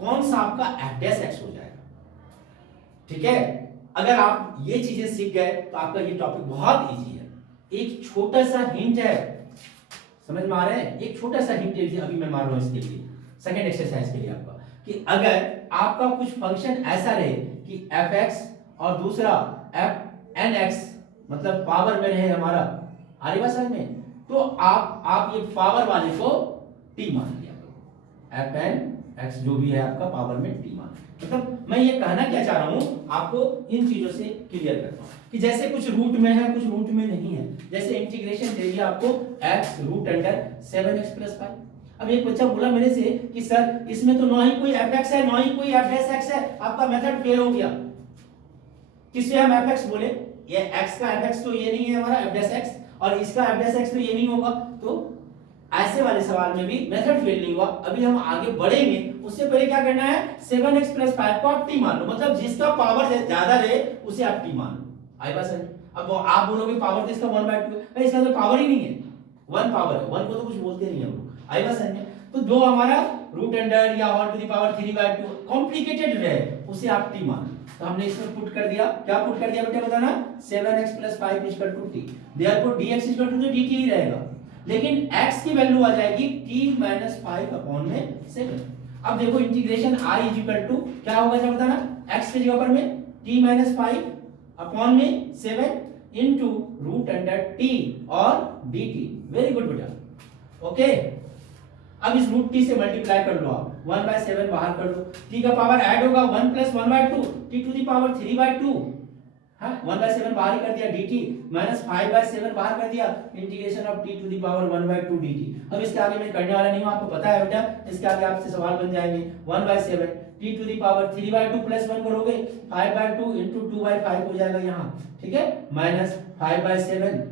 कौन सा आपका एफ डैश एक्स हो जाएगा। ठीक है, अगर आप ये चीजें सीख गए तो आपका ये टॉपिक बहुत इजी है। एक छोटा सा हिंट है, समझ में आ रहा है, एक छोटा सा हिंट अभी मैं मार रहा हूं इसके लिए, सेकंड एक्सरसाइज के लिए आपका, कि अगर आपका कुछ फंक्शन ऐसा रहे कि एफ एक्स और दूसरा एफ एन एक्स, मतलब पावर में रहे हमारा, आ रही बात समझ में, तो आप ये पावर वाले को टी मान लिया करो, एफ एन एक्स जो भी है आपका पावर में टी मान। मतलब मैं ये कहना क्या चाह रहा हूं आपको, इन चीजों से क्लियर करता हूं कि जैसे कुछ रूट में है, कुछ रूट में नहीं है। जैसे इंटीग्रेशन दे दिया आपको x root under 7x plus 5। अब एक बच्चा बोला मेरे से कि सर इसमें तो ना ही कोई fx है, ना ही कोई f डैश x है, आपका मेथड फेल हो गया। किससे हम fx बोले, ये x का fx तो ये नहीं है हमारा f डैश x, और इसका f डैश x तो ये नहीं होगा, तो ऐसे वाले सवाल में भी मेथड फेल नहीं हुआ। अभी हम आगे बढ़ेंगे, उससे पहले क्या करना है, 7x प्लस 5 को आप टी मान लो, मतलब जिसका पावर ज्यादा रहे उसे आप टी मान लो। आई बात समझ। अब आप बोलोगे पावर तो इसका 1/2 है, इसका तो पावर ही नहीं है, 1 पावर है, 1 को तो कुछ बोलते नहीं हम लोग। आई बात समझ। तो जो हमारा रूट अंडर या 1 टू द पावर 3/2 कॉम्प्लिकेटेड रहे उसे आप टी मान लो। तो हमने इसमें पुट कर दिया, क्या पुट कर दिया बेटा बताना, 7x plus 5 equal to t, therefore dx equal to dt ही रहेगा, लेकिन x की वैल्यू आ जाएगी t माइनस 5 अपॉन में 7। अब देखो integration i is equal to क्या होगा जब बताना, x की जगह पर में t माइनस 5 अपॉन में 7 इनटू रूट अंडर t और dt। वेरी गुड बेटा। ओके, अब इस रूट t से मल्टीप्लाई कर लो, आप 1/7 बाहर कर लो, t का पावर ऐड होगा 1 plus 1/2 t to the power 3/2, हाँ 1/7 बाहर ही कर दिया, dt माइनस 5/7 बाहर कर दिया, integration of t to the power 1/2 dt। अब इसके आगे मैं करने वाला नहीं हूं, आपको पता है बेटा, इसके आगे आपसे सवाल बन जाएंगे 1/7 t to the power 3/2 plus 1 करोगे 5/2 इनटू 2/5 हो जाएगा यहाँ, ठीक है, माइनस 5/7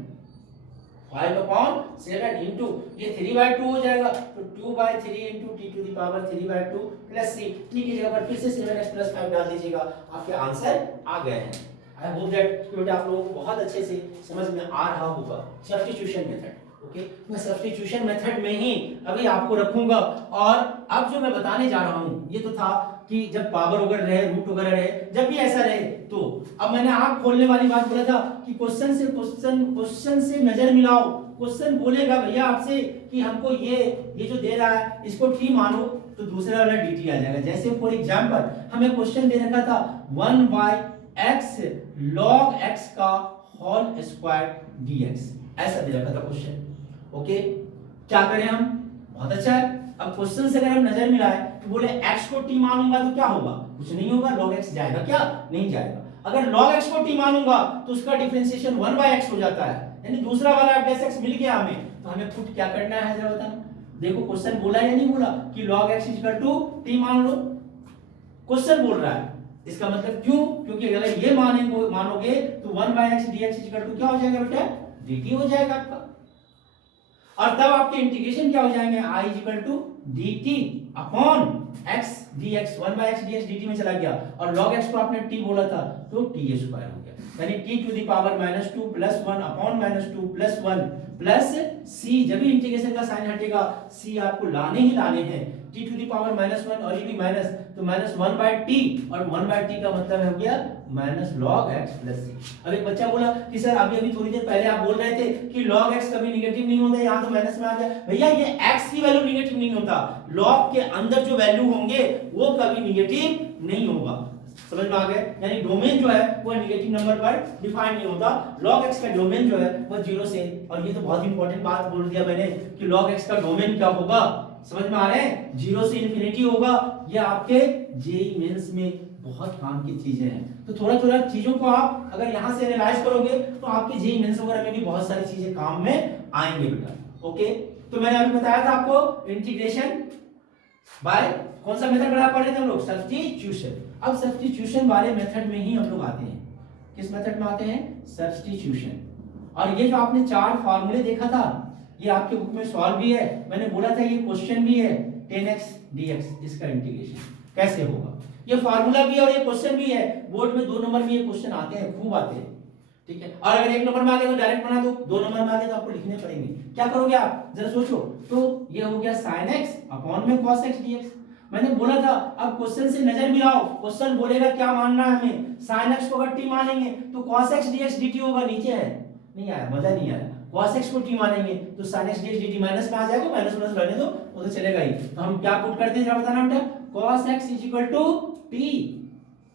5 अपॉन 7 इनटू ये 3/2 हो जाएगा, तो 2/3 into t to the power 3/2 plus c, t की जगह पर फिर से 7x प्लस 5 डाल दीजिएगा, आपके आंसर आ गए हैं। आई होप दैट बेटा आप लोगों को बहुत अच्छे से समझ में आ रहा होगा सब्स्टिट्यूशन मेथड। ओके, मैं सब्स्टिट्यूशन मेथड में ही अभी आपको रखूंगा, और अब जो मैं बताने जा रहा हूं ये तो था कि जब पावर वगैरह रहे, रूट वगैरह रहे, जब भी ऐसा रहे, तो अब मैंने आंख खोलने वाली बात बोला था कि क्वेश्चन से नजर मिलाओ। क्वेश्चन बोलेगा भैया आपसे कि हमको ये जो दे रहा है इसको टी मानो, तो दूसरा वाला dt आ जाएगा। जैसे फॉर एग्जांपल हमें क्वेश्चन दे रखा था 1/x log x का होल स्क्वायर dx, ऐसा दे रखा था क्वेश्चन। ओके, क्या करें हम, बहुत अच्छा है, अब क्वेश्चन से अगर हम नजर मिलाए तो बोले x को t मानूंगा तो क्या होगा, कुछ नहीं होगा, log x जाएगा क्या, नहीं जाएगा। अगर log x को t मानूंगा तो उसका डिफरेंशिएशन 1/x हो जाता है, यानी दूसरा वाला f(x) मिल गया हमें, तो हमें पुट क्या करना है जरा बताना। देखो क्वेश्चन बोला या नहीं बोला कि log x t मान लो, क्वेश्चन बोल रहा है, इसका मतलब क्यों, क्योंकि अगर ये मानोगे तो 1/x dx क्या हो जाएगा बेटा, dt हो जाएगा आपका। और तब आपके इंटीग्रेशन क्या हो जाएंगे, i dt upon x dx, 1/x dx dt में चला गया, और log x को आपने t बोला था तो t स्क्वायर हो गया, यानी t to the power -2 plus 1 upon -2 plus 1 plus c, जब भी इंटीग्रेशन का साइन हटेगा c आपको लाने ही लाने हैं, t टू द पावर -1 और ये भी माइनस, तो -1/t, और 1/t का मतलब हो गया -log x प्लस c। अब एक बच्चा बोला कि सर अभी थोड़ी देर पहले आप बोल रहे थे कि log x कभी निगेटिव नहीं होता, यहाँ तो माइनस में आ गया। भैया ये x की वैल्यू निगेटिव नहीं होता, log के अंदर जो वैल्यू होंगे वो कभी निगेटिव नहीं होगा, समझ में आ गया, यानी डोमेन जो है वो नेगेटिव नंबर पर डिफाइन नहीं होता, log x का डोमेन जो है वो 0 से, और ये तो बहुत इंपॉर्टेंट बात बोल दिया मैंने कि log x का डोमेन क्या होगा, समझ में आ रहे हैं, 0 से इंफिनिटी होगा। ये आपके जेईई मेंस में बहुत काम की चीजें हैं, तो थोड़ा थोड़ा चीजों को आप अगर यहां से एनालाइज करोगे तो आपके जेईई मेंस वगैरह में भी बहुत सारी चीजें काम में आएंगे बेटा। ओके, तो मैंने अभी बताया था आपको इंटीग्रेशन बाय कौन सा मेथड पढ़ा पढ़े थे हम लोग, सब्स्टिट्यूशन। अब सब्स्टिट्यूशन वाले मेथड में ही हम लोग आते हैं, किस मेथड में आते हैं, सब्स्टिट्यूशन। और ये जो आपने चार फार्मूले देखा था ये आपके बुक में सॉल्व भी है, मैंने बोला था ये क्वेश्चन भी है, 10x dx इसका इंटीग्रेशन कैसे होगा, ये फार्मूला भी है और ये क्वेश्चन भी है, बोर्ड में 2 नंबर में ये क्वेश्चन आते हैं, खूब आते हैं, ठीक है। और अगर 1 नंबर में आ गए तो डायरेक्ट बना दो, 2 नंबर में आ गए तो आपको लिखने पड़ेंगे, क्या करोगे आप जरा सोचो। तो ये हो गया sin x अपॉन में cos x dx, मैंने बोला था अब क्वेश्चन से नजर मिलाओ, क्वेश्चन बोलेगा क्या मानना है हमें, sin x को अगर t मानेंगे तो cos x dx dt होगा, नीचे है, नहीं आया, मजा नहीं आया, cos x को t मानेंगे तो sin x dx dt minus में आ जाएगा, माइनस माइनस रहने दो वो तो चलेगा ही, तो हम क्या पुट करते हैं जरा बताना बेटा, cos x t,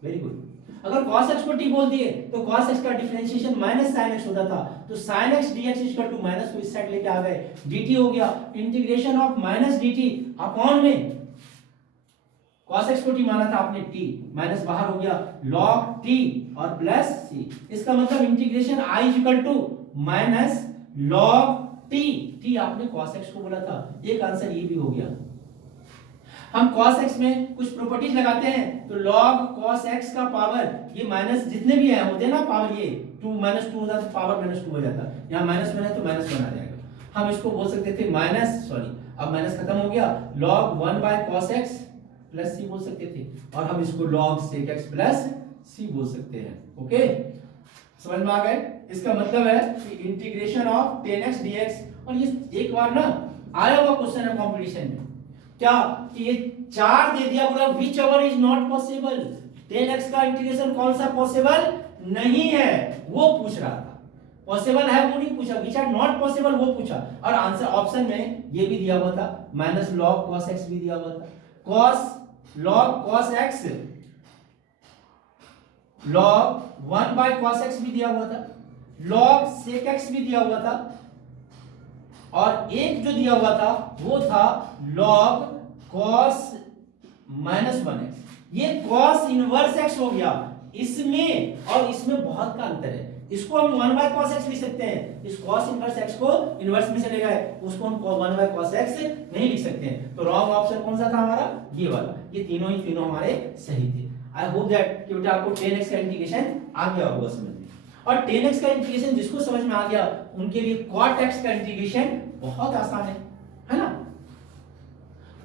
very good. अगर cos x को t बोल दिए तो cos x का डिफरेंशिएशन माइनस sin x होता था, तो sin x dx माइनस को इस साइड लेके आ गए, dt हो गया integration of minus dt upon में cos x को t माना था आपने t, माइनस बाहर हो गया log t और प्लस c, इसका मतलब integration i minus log t आपने cos x को बोला था, एक आंसर ये भी हो गया। हम cos x में कुछ प्रॉपर्टीज लगाते हैं तो log cos x का पावर, ये माइनस जितने भी हैं होते हैं ना पावर, ये 2 -2 होता तो पावर -2 हो जाता, यहाँ माइनस में है तो माइनस 1 आ जाएगा, हम इसको बोल सकते थे माइनस, सॉरी अब माइनस खत्म हो गया, log 1/cos x plus c बोल सकते थे, और हम इसको log sec x plus c बोल सकते हैं। ओके, समझ में आ गए, इसका मतलब है कि इंटीग्रेशन ऑफ 10x dx, और ये एक बार ना आया हुआ क्वेश्चन है कंपटीशन में, क्या कि ये 4 दे दिया, बोला which ever is not possible, 10x का इंटीग्रेशन कौन सा पॉसिबल नहीं है वो पूछ रहा था, पॉसिबल है वो नहीं पूछा, विच आर नॉट पॉसिबल वो पूछा, और आंसर ऑप्शन में ये भी दिया हुआ था माइनस log cos x भी दिया हुआ था, log cos x log 1/cos x भी दिया हुआ था, log sec x भी दिया हुआ था, और एक जो दिया हुआ था वो था log cos -1x, ये cos इनवर्स x हो गया, इसमें और इसमें बहुत का अंतर है, इसको हम 1/cos x लिख सकते हैं, इस cos इनवर्स x को इनवर्स में चले गए, उसको हम 1/cos x नहीं लिख सकते हैं, तो रॉन्ग ऑप्शन कौन सा था हमारा, ये वाला, ये तीनों हमारे सही थे। आई होप दैट कि बेटा आपको 10x का इंटीग्रेशन आ गया होगा समझ में, और 10x का इंटीग्रेशन जिसको समझ में आ गया उनके लिए cot x का इंटीग्रेशन बहुत आसान है ना,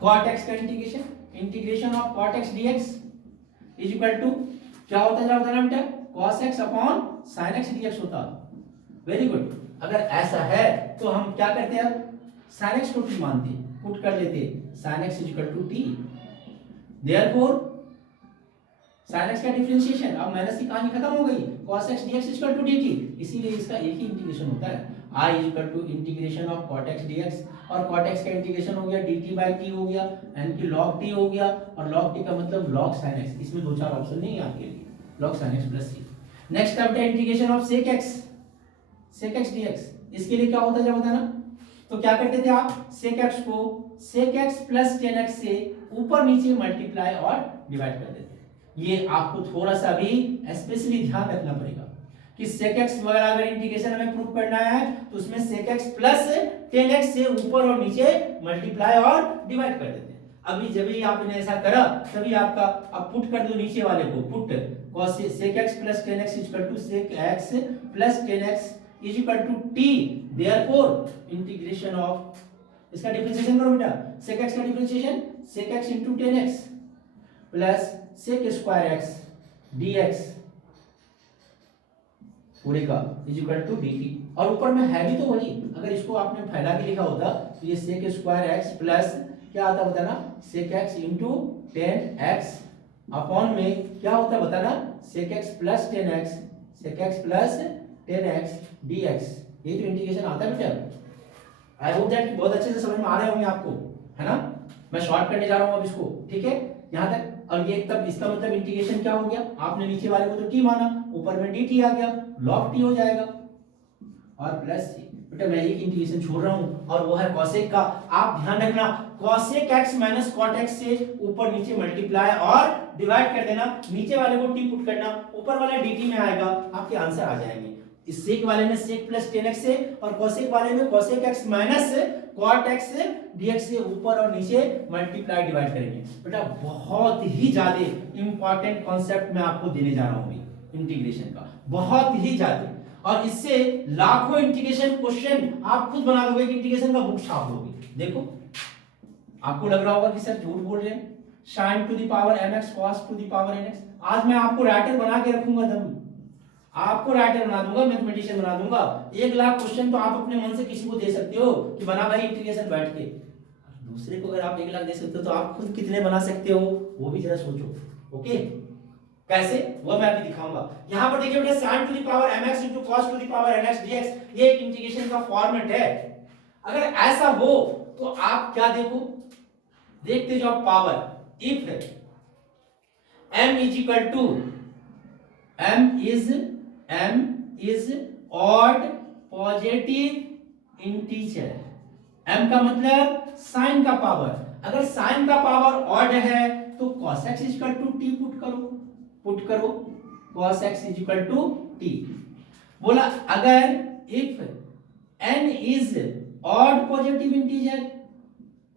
cot x का integration of cot x dx is equal to क्या होता है जरा बताना बेटा, cos x upon sin x dx होता, वेरी गुड। अगर ऐसा है तो हम क्या करते हैं, sin x को t मानते, पुट कर लेते sin x is equal to t, therefore sin x का डिफरेंशिएशन, अब माइनस की कहानी खत्म हो गई, cos x dx equal to dt, इसीलिए इसका एक ही इंटीग्रेशन होता है, i equal to integration of cot x dx, और cot x का इंटीग्रेशन हो गया dt/t हो गया, यानी कि log t हो गया, और log t का मतलब log sin x, इसमें 2-4 ऑप्शन नहीं है आपके लिए, log sin x plus c। Next अब integration of sec x dx, इसके लिए क्या होता है जरा बताना, तो क्या करते थे आप, sec x को sec x प्लस 10x से ऊपर नीचे मल्टीप्लाई और डिवाइड कर देते। ये आपको थोड़ा सा भी स्पेशली ध्यान रखना पड़ेगा कि sec x वगैरह अगर इंटीग्रेशन हमें प्रूव करना है तो उसमें sec x प्लस 10x से ऊपर और नीचे मल्टीप्लाई और डिवाइड कर देते हैं। अभी जब भी आपने ऐसा करा तभी आपका, अब पुट कर दो नीचे वाले को, put cos sec x plus 10x equal to sec x plus 10x is equal to t, therefore integration of, इसका डिफरेंशिएशन करो बेटा, sec x का differentiation sec x into 10x plus sec square x dx पूरे का इज इक्वल टू dt, और ऊपर में है भी तो वही, अगर इसको आपने फैला के लिखा होता तो ये sec स्क्वायर x प्लस क्या आता बताना, sec x into 10x upon में क्या होता बताना, sec x plus 10x, sec x plus 10x dx। ये तो इंटीग्रेशन आता है बेटा। आई होप दैट बहुत अच्छे से समझ में आ रहे होंगे आपको, है ना। मैं शॉर्ट करने जा रहा हूं अब इसको, ठीक है यहां तक। और ये तब इसका मतलब इंटीग्रेशन क्या हो गया, आपने नीचे वाले को तो t माना, ऊपर में dt आ गया, log t हो जाएगा और प्लस c। बेटा मैं एक इंटीग्रेशन छोड़ रहा हूं और वो है cosec का। आप ध्यान रखना cosec x minus cot x से ऊपर नीचे मल्टीप्लाई और डिवाइड कर देना, नीचे वाले को t पुट करना, ऊपर वाला dt में आएगा, आपके आंसर आ जाएंगे। इस sec वाले में sec प्लस 10x से और cosec वाले में cosec x minus cot x dx से ऊपर और नीचे मल्टीप्लाई डिवाइड करेंगे। बेटा बहुत ही ज्यादा इंपॉर्टेंट कॉन्सेप्ट मैं आपको देने जा रहा हूं इंटीग्रेशन का, बहुत ही ज्यादा, और इससे लाखों इंटीग्रेशन क्वेश्चन आप खुद बना लोगे, इंटीग्रेशन का बुक छाप लोगे। देखो आपको लग रहा होगा कि सर झूठ बोल रहे हैं, sin to the power mx cos to the power nx। आज मैं आपको राइटर बना के रखूंगा, तब आपको राइटर बना दूंगा, मैथमेटिशियन बना दूंगा। 1 लाख क्वेश्चन तो आप अपने मन से किसी को दे सकते हो कि बना भाई इंटीग्रेशन बैठ के। दूसरे को अगर आप 1 लाख दे सकते हो तो आप खुद कितने बना सकते हो, वो भी जरा सोचो। ओके कैसे, वो मैं अभी दिखाऊंगा। यहां पर देखिए बेटा sin to the power mx into cos to the power nx dx, ये एक इंटीग्रेशन का फॉर्मेट है। अगर ऐसा हो तो आप क्या देखो, देखते जाओ power, if m is equal to m is odd positive integer, m का मतलब साइन का पावर, अगर साइन का पावर ऑड है तो cos x equal to t put करो cos x equal to t। बोला अगर if n is odd positive integer,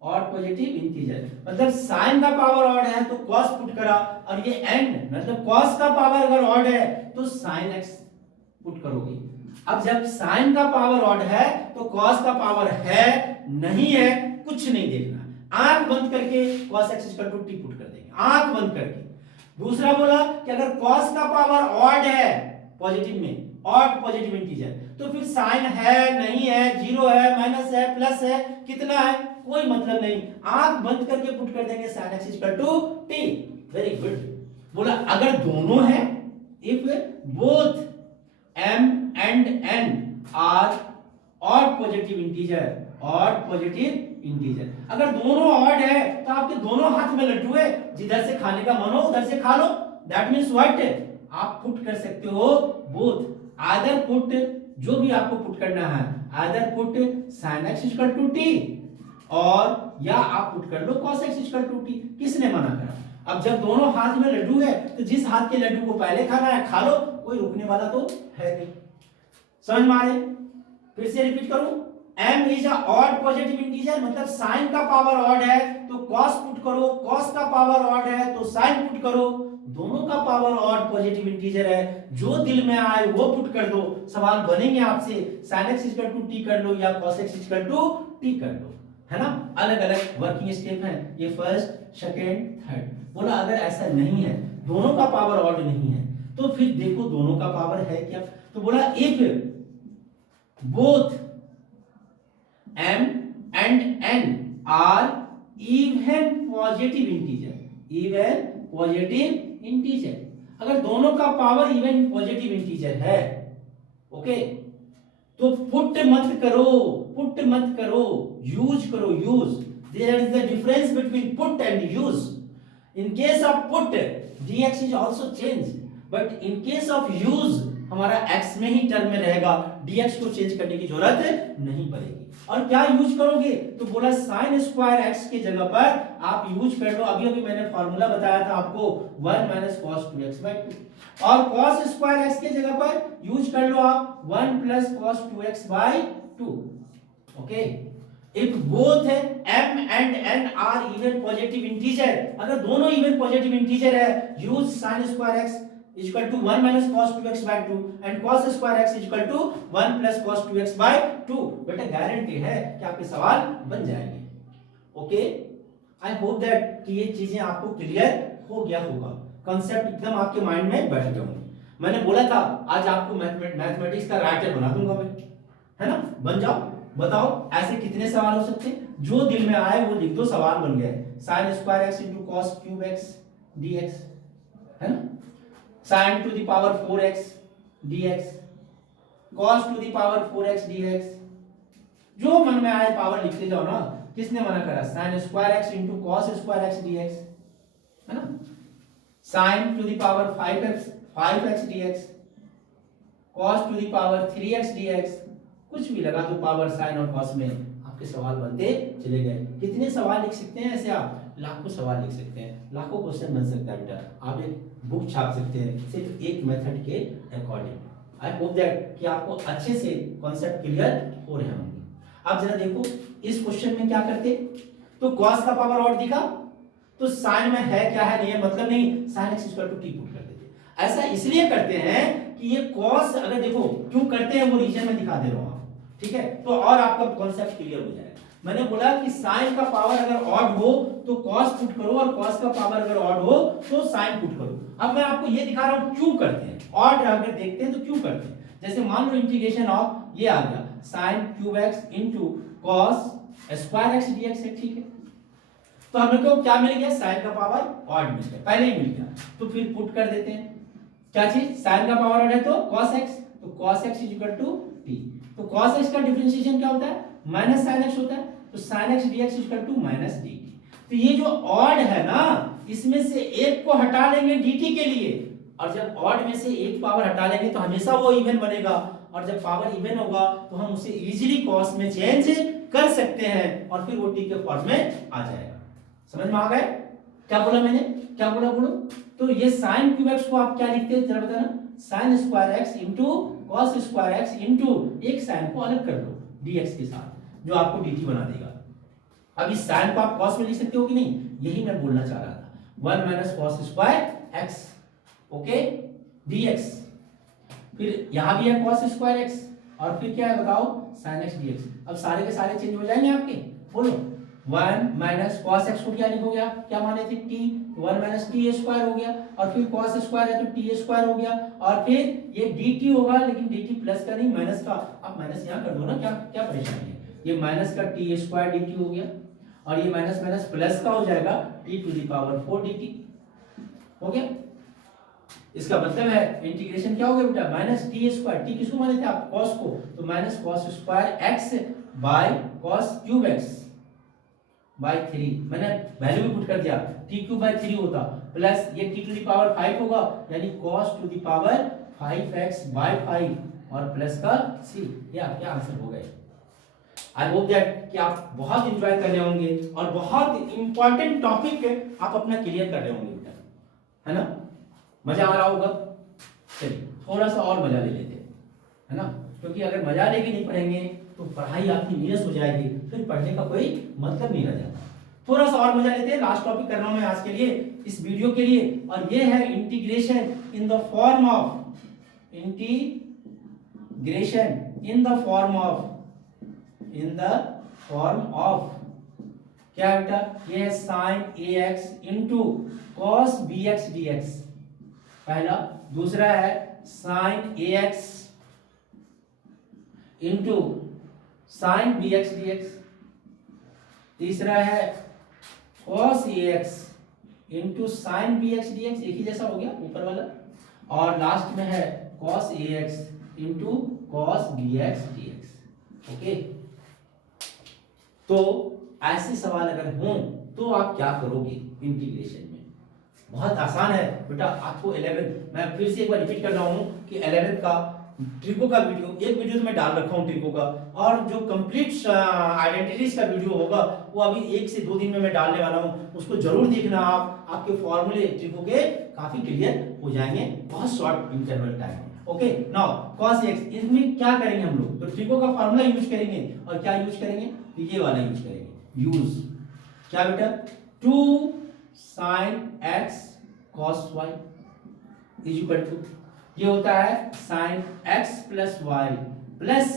odd positive integer मतलब साइन का पावर ऑड है तो cos पुट करा, और ये n मतलब cos का पावर अगर ऑड है तो sin x पुट करोगे। अब जब sin का पावर ऑड है तो cos का पावर है नहीं है कुछ नहीं देखना, आंख बंद करके cos x equal to t put कर देंगे, आंख बंद करके। दूसरा बोला कि अगर cos का पावर ऑड है पॉजिटिव में, ऑड पॉजिटिव इंटीजर, तो फिर साइन है नहीं है, जीरो है माइनस है प्लस है कितना है कोई मतलब नहीं, आंख बंद करके पुट कर देंगे sin x equal to t। Very good. बोला अगर दोनों है, if both m and n are odd positive integer, odd positive integer, अगर दोनों ऑड है तो आपके दोनों हाथ में लड्डू है, जिधर से खाने का मन हो उधर से खा लो, दैट मींस व्हाट, आप पुट कर सकते हो बोथ, आइदर पुट, जो भी आपको पुट करना है, either put sin x equal to t और या आप पुट कर लो cos x equal to t। किसने मना करा? अब जब दोनों हाथ में लड्डू है तो जिस हाथ के लड्डू को पहले खाना है खा लो, कोई रुकने वाला तो है नहीं। समझ में आ रहे? फिर से रिपीट करूं, m is a odd positive integer मतलब साइन का पावर ऑड है तो cos पुट करो, cos का पावर ऑड है तो sin पुट करो, दोनों का पावर ऑड पॉजिटिव इंटीजर है, जो दिल में आए वो पुट कर दो। सवाल बनेंगे आपसे sin x equal to t कर लो या cos x equal to t कर लो, है ना। अलग अलग वर्किंग स्टेप है, ये फर्स्ट सेकेंड थर्ड। बोला अगर ऐसा नहीं है, दोनों का पावर ऑड नहीं है, तो फिर देखो दोनों का पावर है क्या। तो बोला if both m and n are even positive integer, even positive integer, अगर दोनों का पावर इवन पॉजिटिव इंटीजर है, ओके, तो पुट मत करो, पुट मत करो, यूज करो, use. There is the difference between put and use. In case of put dx is also changed, but in case of use हमारा x में ही टर्म में रहेगा, dx को चेंज करने की जरूरत नहीं पड़ेगी। और क्या यूज करोगे, तो बोला साइन स्क्वायर x के जगह पर आप यूज कर लो, अभी अभी मैंने फॉर्मूला बताया था आपको 1 माइनस कॉस 2x/2, और कॉस स्क्वायर x के जगह पर यूज कर लो आप 1 plus cos 2x/2। Okay, if both m and n are even positive integer, अगर दोनों इवन पॉजिटिव इंटीजर है, use sin square x equal to 1 minus cos 2x/2 and cos square x equal to 1 plus cos 2x/2। बेटा गारंटी है कि आपके सवाल बन जाएंगे। ओके, आई होप दैट कि ये चीजें आपको क्लियर हो गया होगा, कांसेप्ट एकदम आपके माइंड में बैठ गए होंगे। मैंने बोला था आज आपको मैथमेटिक्स का राइटर बना दूंगा मैं, है ना, बन जाओ। बताओ ऐसे कितने सवाल हो सकते हैं, जो दिल में आए वो लिख दो, सवाल बन गए। sin square x into cos cube x dx, है ना, sin to the power 4x dx, cos to the power 4x dx, जो मन में आए पावर लिखते जाओ ना। किसने मना करा, sin square x into cos square x dx, है ना, sin to the power 5x dx, cos to the power 3x dx, कुछ भी लगा दो पावर साइन और कॉस में, आपके सवाल बनते चले गए। कितने सवाल लिख सकते हैं ऐसे आप, लाखों सवाल लिख सकते हैं, लाखों क्वेश्चन बन सकता है बेटा। आप एक बुक छाप सकते हैं सिर्फ एक मेथड के अकॉर्डिंग। आई होप दैट कि आपको अच्छे से कॉन्सेप्ट क्लियर हो रहे होंगे। अब जरा देखो इस क्वेश्चन में क्या करते, तो कॉस का पावर और दिखा तो साइन में है क्या है नहीं है मतलब नहीं, sin x equal to t put कर देते। ऐसा इसलिए करते हैं कि ये कॉस, अगर देखो क्यों करते हैं वो रीजन में दिखा दे रहा हूं, ठीक है, तो और आपका कॉन्सेप्ट क्लियर हो जाएगा। मैंने बोला कि साइन का पावर अगर ऑड हो तो कॉस पुट करो, और कॉस का पावर अगर ऑड हो तो साइन पुट करो। अब मैं आपको ये दिखा रहा हूं क्यों करते हैं, ऑड अगर देखते हैं तो क्यों करते हैं। जैसे मान लो इंटीग्रेशन ऑफ ये आ गया sin cube x into cos square x dx है, ठीक है, तो हमें को क्या मिल गया, साइन का पावर ऑड मिल गया, पहले ही मिल गया, तो फिर पुट कर देते हैं क्या चीज, साइन का पावर ऑड है तो cos x, तो cos x equal to t, तो cos x का डिफरेंशिएशन क्या होता है, माइनस sin x होता है, तो sin x dx equal to minus dt। तो ये जो ऑड है ना, इसमें से एक को हटा लेंगे dt के लिए, और जब ऑड में से एक पावर हटा लेंगे तो हमेशा वो इवन बनेगा, और जब पावर इवन होगा तो हम उसे इजीली cos में चेंज कर सकते हैं, और फिर वो t के फॉर्म में आ जाएगा। समझ में आ गए क्या बोला मैंने, क्या बोला बोलो। तो ये sin क्यूब x को आप क्या लिखते हैं जरा बताना, sin square x into cos square x into एक sin को अलग कर दो dx के साथ, जो आपको dt बना देगा। अब इस sin को आप cos में लिख सकते हो कि नहीं, यही मैं बोलना चाह रहा था, 1 minus cos square x, okay, dx, फिर यहां भी है cos स्क्वायर x, और फिर क्या है बताओ, sin x dx। अब सारे के सारे चेंज हो जाएंगे आपके, बोलो 1 माइनस cos x को क्या लिखोगे आप, क्या माने थे t, 1 माइनस टी स्क्वायर हो गया, और फिर cos स्क्वायर है तो टी स्क्वायर हो गया, और फिर ये dt होगा, लेकिन dt प्लस का नहीं माइनस का, आप माइनस यहाँ कर दो ना, क्या क्या परेशानी है, ये माइनस का टी स्क्वायर dt हो गया, और ये माइनस माइनस प्लस का हो जाएगा t to the power 4 dt हो गया। इसका मतलब है इंटीग्रेशन क्या हो गया बेटा, माइनस टी स्क्वायर, टी किसको माने थे आप, cos को, तो minus cos square x by cos cube x by 3, मैंने वैल्यू भी पुट कर दिया, t क्यूब बाय 3 होता, प्लस ये t टू द पावर 5 होगा, यानी cos to the power 5x by 5 और प्लस का c, ये आपके आंसर हो गए। आई होप दैट कि आप बहुत एंजॉय कर रहे होंगे और बहुत इंपॉर्टेंट टॉपिक आप अपना क्लियर कर रहे होंगे बेटा, है ना, मजा आ रहा होगा। चलिए थोड़ा सा और मजा ले लेते हैं, है ना, क्योंकि अगर मजा लेके नहीं पढ़ेंगे तो पढ़ाई आपकी नीरस हो जाएगी, फिर पढ़ने का कोई मतलब नहीं रह जाता। थोड़ा सा और मजा लेते हैं, लास्ट टॉपिक कर रहा हूं मैं आज के लिए, इस वीडियो के लिए, और ये है integration in the form of, integration in the form of, in the form of क्या बेटा, ये है sin ax into cos bx dx, पहला। दूसरा है sin ax into sin bx dx, तीसरा है cos ax into sin bx dx, एक ही जैसा हो गया ऊपर वाला, और लास्ट में है cos ax into cos bx dx। Okay, तो ऐसे सवाल अगर हों तो आप क्या करोगे इंटीग्रेशन में, बहुत आसान है बेटा। आपको 11 मैं फिर से एक बार रिपीट कर रहा हूँ कि 11 का ट्रिको का वीडियो, एक वीडियो तो मैं डाल रखा हूँ ट्रिको का, और जो कंप्लीट आइडेंटिटीज का वीडियो होगा वो अभी 1 से 2 दिन में मैं डालने वाला हूँ, उसको जरूर देखना। आप आपके फॉर्मूले ट्रिको के काफी क्लियर हो जाएंगे बहुत short interval time. Okay, now cos x, इसमें क्या करेंगे हम लोग, तो ट्रिको का फॉर्मूला यूज करेंगे, और क्या यूज करेंगे, तो ये वाला यूज करेंगे। यूज क्या बेटा, 2 sin x cos y is equal to, ये होता है sin x plus y plus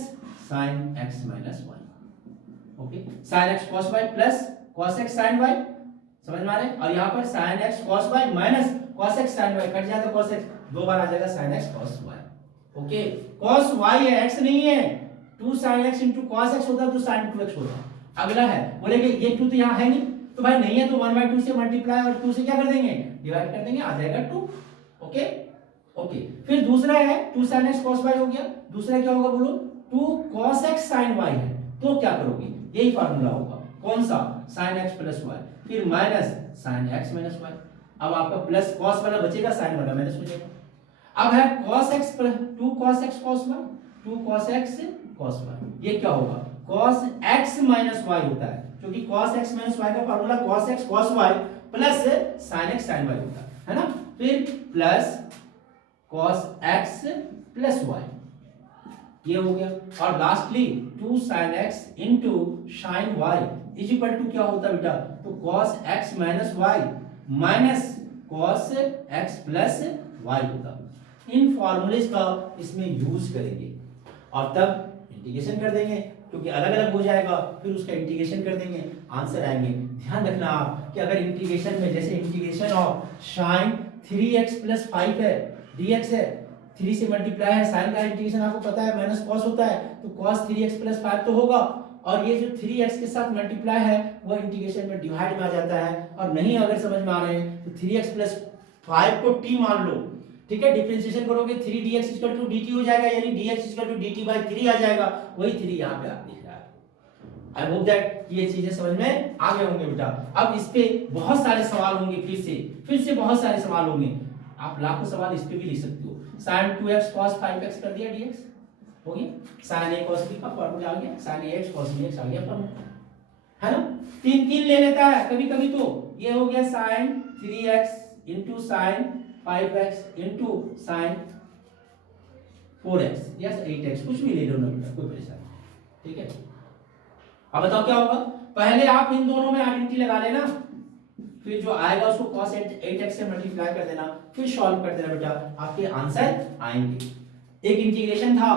sin x minus y. ओके, sin x cos y plus cos x sin y, समझ में आ रहा है। और यहाँ पर sin x cos y minus cos x sin y, cut जाए तो cos x, दो बार आ जाएगा sin x cos y। Okay, cos y है, x नहीं है, 2 sin x into cos x होता है तो sin 2x होता। अगला है, बोलेंगे ये 2 तो यहाँ है नहीं, तो भाई नहीं है तो 1/2 से मल्टीप्लाई और 2 से क्या कर देंगे, डिवाइड कर देंगे, आ जाएगा 2। ओके ओके, फिर दूसरा है 2 sin x cos y हो गया, दूसरा क्या होगा बोलो, 2 cos x sin y है, तो क्या करोगे, यही फार्मूला होगा, कौन सा, sin x प्लस y, फिर minus sin x minus y। अब आपका प्लस cos वाला बचेगा, sin वाला माइनस हो जाएगा। अब है cos x plus 2 cos x cos y, 2 cos x cos y, ये क्या होगा, cos x माइनस y होता है, क्योंकि cos x माइनस y का formula cos x cos y plus sin x sin y होता है ना। फिर plus cos x plus y, ये हो गया। और lastly 2 sin x into sin y is equal to क्या होता है बेटा, तो cos x minus y minus cos x plus y होता। इन फॉर्मूलेज का इसमें यूज करेंगे और तब इंटीग्रेशन कर देंगे, क्योंकि अलग अलग हो जाएगा, फिर उसका इंटीग्रेशन कर देंगे, आंसर आएंगे। ध्यान रखना आप कि अगर इंटीग्रेशन में, जैसे integration of sin 3x plus 5 है, dx है, 3 से मल्टीप्लाई है, sin का इंटीग्रेशन आपको पता है माइनस cos होता है, तो cos 3x प्लस 5 तो होगा, और ये जो 3x के साथ मल्टीप्लाई है वो इंटीग्रेशन में डिवाइड में आ जाता है। और नहीं अगर समझ में आ रहे हैं तो 3x प्लस 5 को t मान लो, ठीक है, डिफरेंशिएशन करोगे 3dx इक्वल टू dt हो जाएगा, यानी dx equal to dt by 3 आ जाएगा, वही 3 यहाँ पे आप दिख रहा है। आई होप दैट ये चीजें समझ में आ गए होंगे बेटा। अब इस पे बहुत सारे सवाल होंगे, फिर से बहुत सारे सवाल होंगे, आप लाखों सवाल इस पे भी लिख सकते हो। sin 2x cos 5x कर दिया dx हो गया, sin a cos b का फॉर्मूला आ गया, sin ax cos bx आ गया फॉर्मूला, है ना। तीन तीन ले लेता है कभी कभी, तो ये हो गया sin 3x into sin 5x into sin 4x या 8x, कुछ भी ले लो ना बेटा, कोई परेशानी नहीं, ठीक है। अब बताओ क्या होगा, पहले आप इन दोनों में आइडेंटिटी लगा लेना, फिर जो आएगा उसको cos 8x से मल्टीप्लाई कर देना, फिर सॉल्व कर देना बेटा, आपके आंसर आएंगे। एक इंटीग्रेशन था,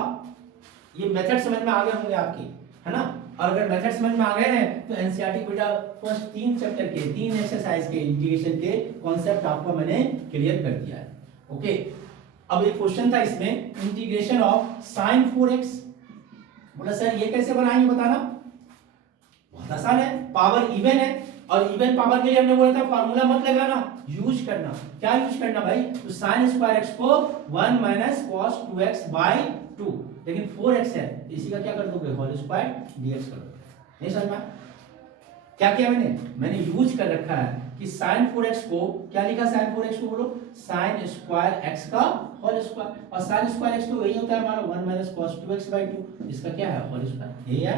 ये मेथड समझ में आ गए होंगे आपके, है ना। और अगर मेथड समझ में आ गए हैं तो एनसीईआरटी बेटा फर्स्ट 3 चैप्टर के 3 एक्सरसाइज के इंटीग्रेशन के कॉन्सेप्ट आपको मैंने क्लियर कर दिया है। ओके, अब एक क्वेश्चन था इसमें, इंटीग्रेशन ऑफ sin 4x, बोला सर ये कैसे बनाएंगे बताना। बहुत आसान है, पावर इवन है, और इवन पावर के लिए हमने बोला था फार्मूला मत लगाना, यूज करना। क्या यूज करना भाई, तो sin स्क्वायर x को 1 माइनस cos 2x बाय 2, लेकिन 4x है, इसी का क्या कर दोगे, होल स्क्वायर dx कर दोगे। नहीं समझ में क्या किया मैंने यूज कर रखा है कि sin 4x को क्या लिखा, sin 4x को बोलो sin स्क्वायर x का होल स्क्वायर, और sin स्क्वायर x तो वही होता है हमारा 1 माइनस cos 2x बाय 2, इसका क्या है, होल स्क्वायर, यही है।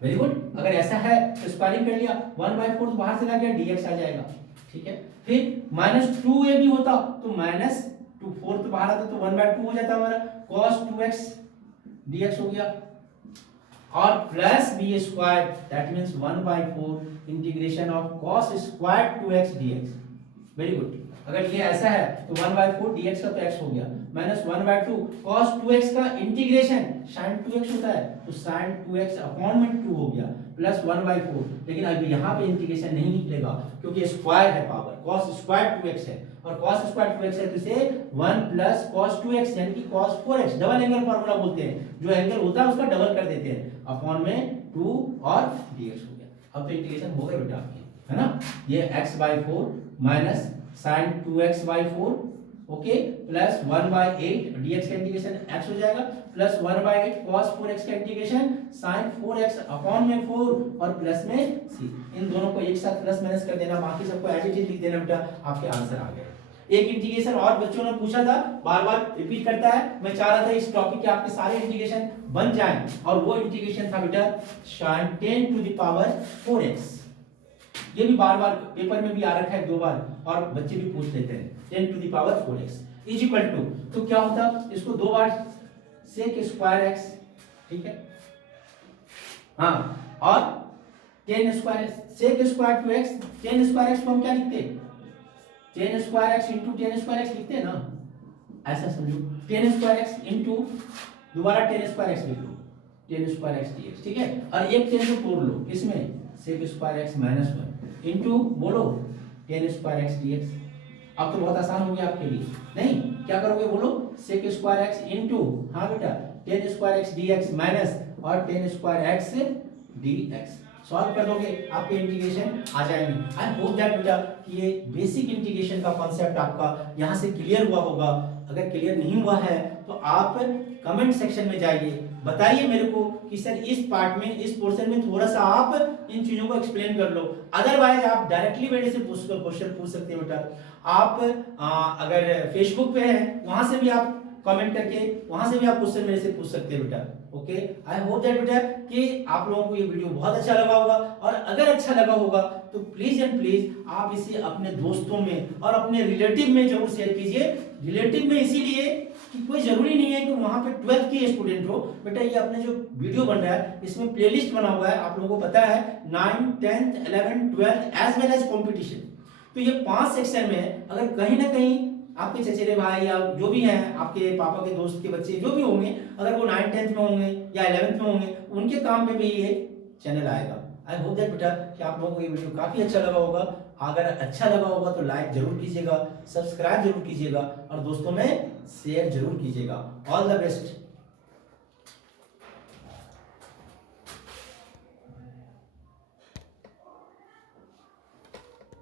वेरी गुड, अगर ऐसा है तो स्क्वायरिंग कर लिया, 1/4 तो बाहर चला गया, dx आ जाएगा, ठीक है। फिर माइनस 2a भी होता तो माइनस 2 4 तो बाहर आता तो 1/2 हो जाता हमारा, cos 2x dx हो गया, और plus b square that means 1/4 integration of cos square 2x dx। Very good, अगर ये ऐसा है तो 1/4 dx का तो x हो गया, माइनस 1/2 cos 2x का इंटीग्रेशन sin 2x होता है तो sin 2x अपॉन में 2 हो गया, प्लस 1/4, लेकिन अब यहाँ पे इंटीग्रेशन नहीं निकलेगा क्योंकि स्क्वायर है पावर, cos स्क्वायर 2x है, और cos स्क्वायर 2x है तो इसे 1 प्लस cos 2x यानी कि cos 4x, double angle formula बोलते हैं, जो एंगल होता है उसका डबल कर देते हैं, अपॉन में 2 और dx हो गया। अब तो इंटीग्रेशन हो गया बेटा आपके, है ना। ये x/4 minus sin 2x/4 okay, plus 1/8 dx का इंटीग्रेशन x हो जाएगा, प्लस 1/8 cos 4x का इंटीग्रेशन sin 4x अपॉन में 4 और प्लस में c। इन दोनों को एक साथ प्लस माइनस कर देना, बाकी सबको एज इट इज लिख देना बेटा, आपके आंसर आ गए। एक इंटीग्रेशन और बच्चों ने पूछा था, बार बार रिपीट करता है, मैं चाह रहा था इस टॉपिक के आपके सारे इंटीग्रेशन बन जाएं, और वो इंटीग्रेशन था बेटा sin 10 to the power 4x। ये भी बार बार पेपर में भी आ रखा है 2 बार, और बच्चे भी पूछ लेते हैं 10 to the power 4x is equal to, तो क्या होता, इसको 2 बार sec स्क्वायर x, ठीक है, हाँ, और 10 square sec square two x, 10 square x को हम क्या लिखते हैं, 10 square x into 10 square x लिखते हैं ना, ऐसा समझो, 10 स्क्वायर x इंटू दोबारा 10 स्क्वायर x लिख लो, 10 स्क्वायर x dx, ठीक है, और एक 10 को तोड़ लो, किसमें, sec square x minus 1 into बोलो 10 स्क्वायर x dx। अब तो बहुत आसान हो गया आपके लिए, नहीं क्या करोगे बोलो, sec स्क्वायर x इंटू, हाँ बेटा 10 स्क्वायर x dx माइनस और 10 स्क्वायर x dx, सॉल्व कर दोगे आपके इंटीग्रेशन आ जाएंगे। आई होप दैट बेटा कि ये बेसिक इंटीग्रेशन का कॉन्सेप्ट आपका यहाँ से क्लियर हुआ होगा। अगर क्लियर नहीं हुआ है तो आप कमेंट सेक्शन में जाइए, बताइए मेरे को कि सर इस पार्ट में, इस पोर्शन में थोड़ा सा आप इन चीजों को एक्सप्लेन कर लो। अदरवाइज आप डायरेक्टली मेरे से क्वेश्चन पूछ सकते हैं बेटा। आप अगर फेसबुक पे हैं वहां से भी आप कमेंट करके वहां से भी आप क्वेश्चन मेरे से पूछ सकते हैं बेटा। ओके, आई होप दैट बेटा कि आप लोगों को ये वीडियो बहुत अच्छा लगा होगा, और अगर अच्छा लगा होगा तो प्लीज एंड प्लीज आप इसे अपने दोस्तों में और अपने रिलेटिव में जरूर शेयर कीजिए। रिलेटिव में इसीलिए कि कोई जरूरी नहीं है कि वहां पे 12th के स्टूडेंट हो बेटा, ये अपने जो वीडियो बन रहा है इसमें प्लेलिस्ट बना हुआ है, आप लोगों को पता है 9th 10th 11th 12th as well as competition, तो ये 5 सेक्शन में है। अगर कहीं ना कहीं आपके चचेरे भाई या जो भी हैं आपके पापा के दोस्त के बच्चे जो भी होंगे, अगर वो 9th 10th में होंगे या 11th में होंगे, उनके काम में भी ये चैनल आएगा। आई होप दैट बेटा कि आप लोगों को ये वीडियो काफी अच्छा लगा होगा। अगर अच्छा लगा होगा तो लाइक जरूर कीजिएगा, सब्सक्राइब जरूर कीजिएगा और दोस्तों में शेयर जरूर कीजिएगा। All the best.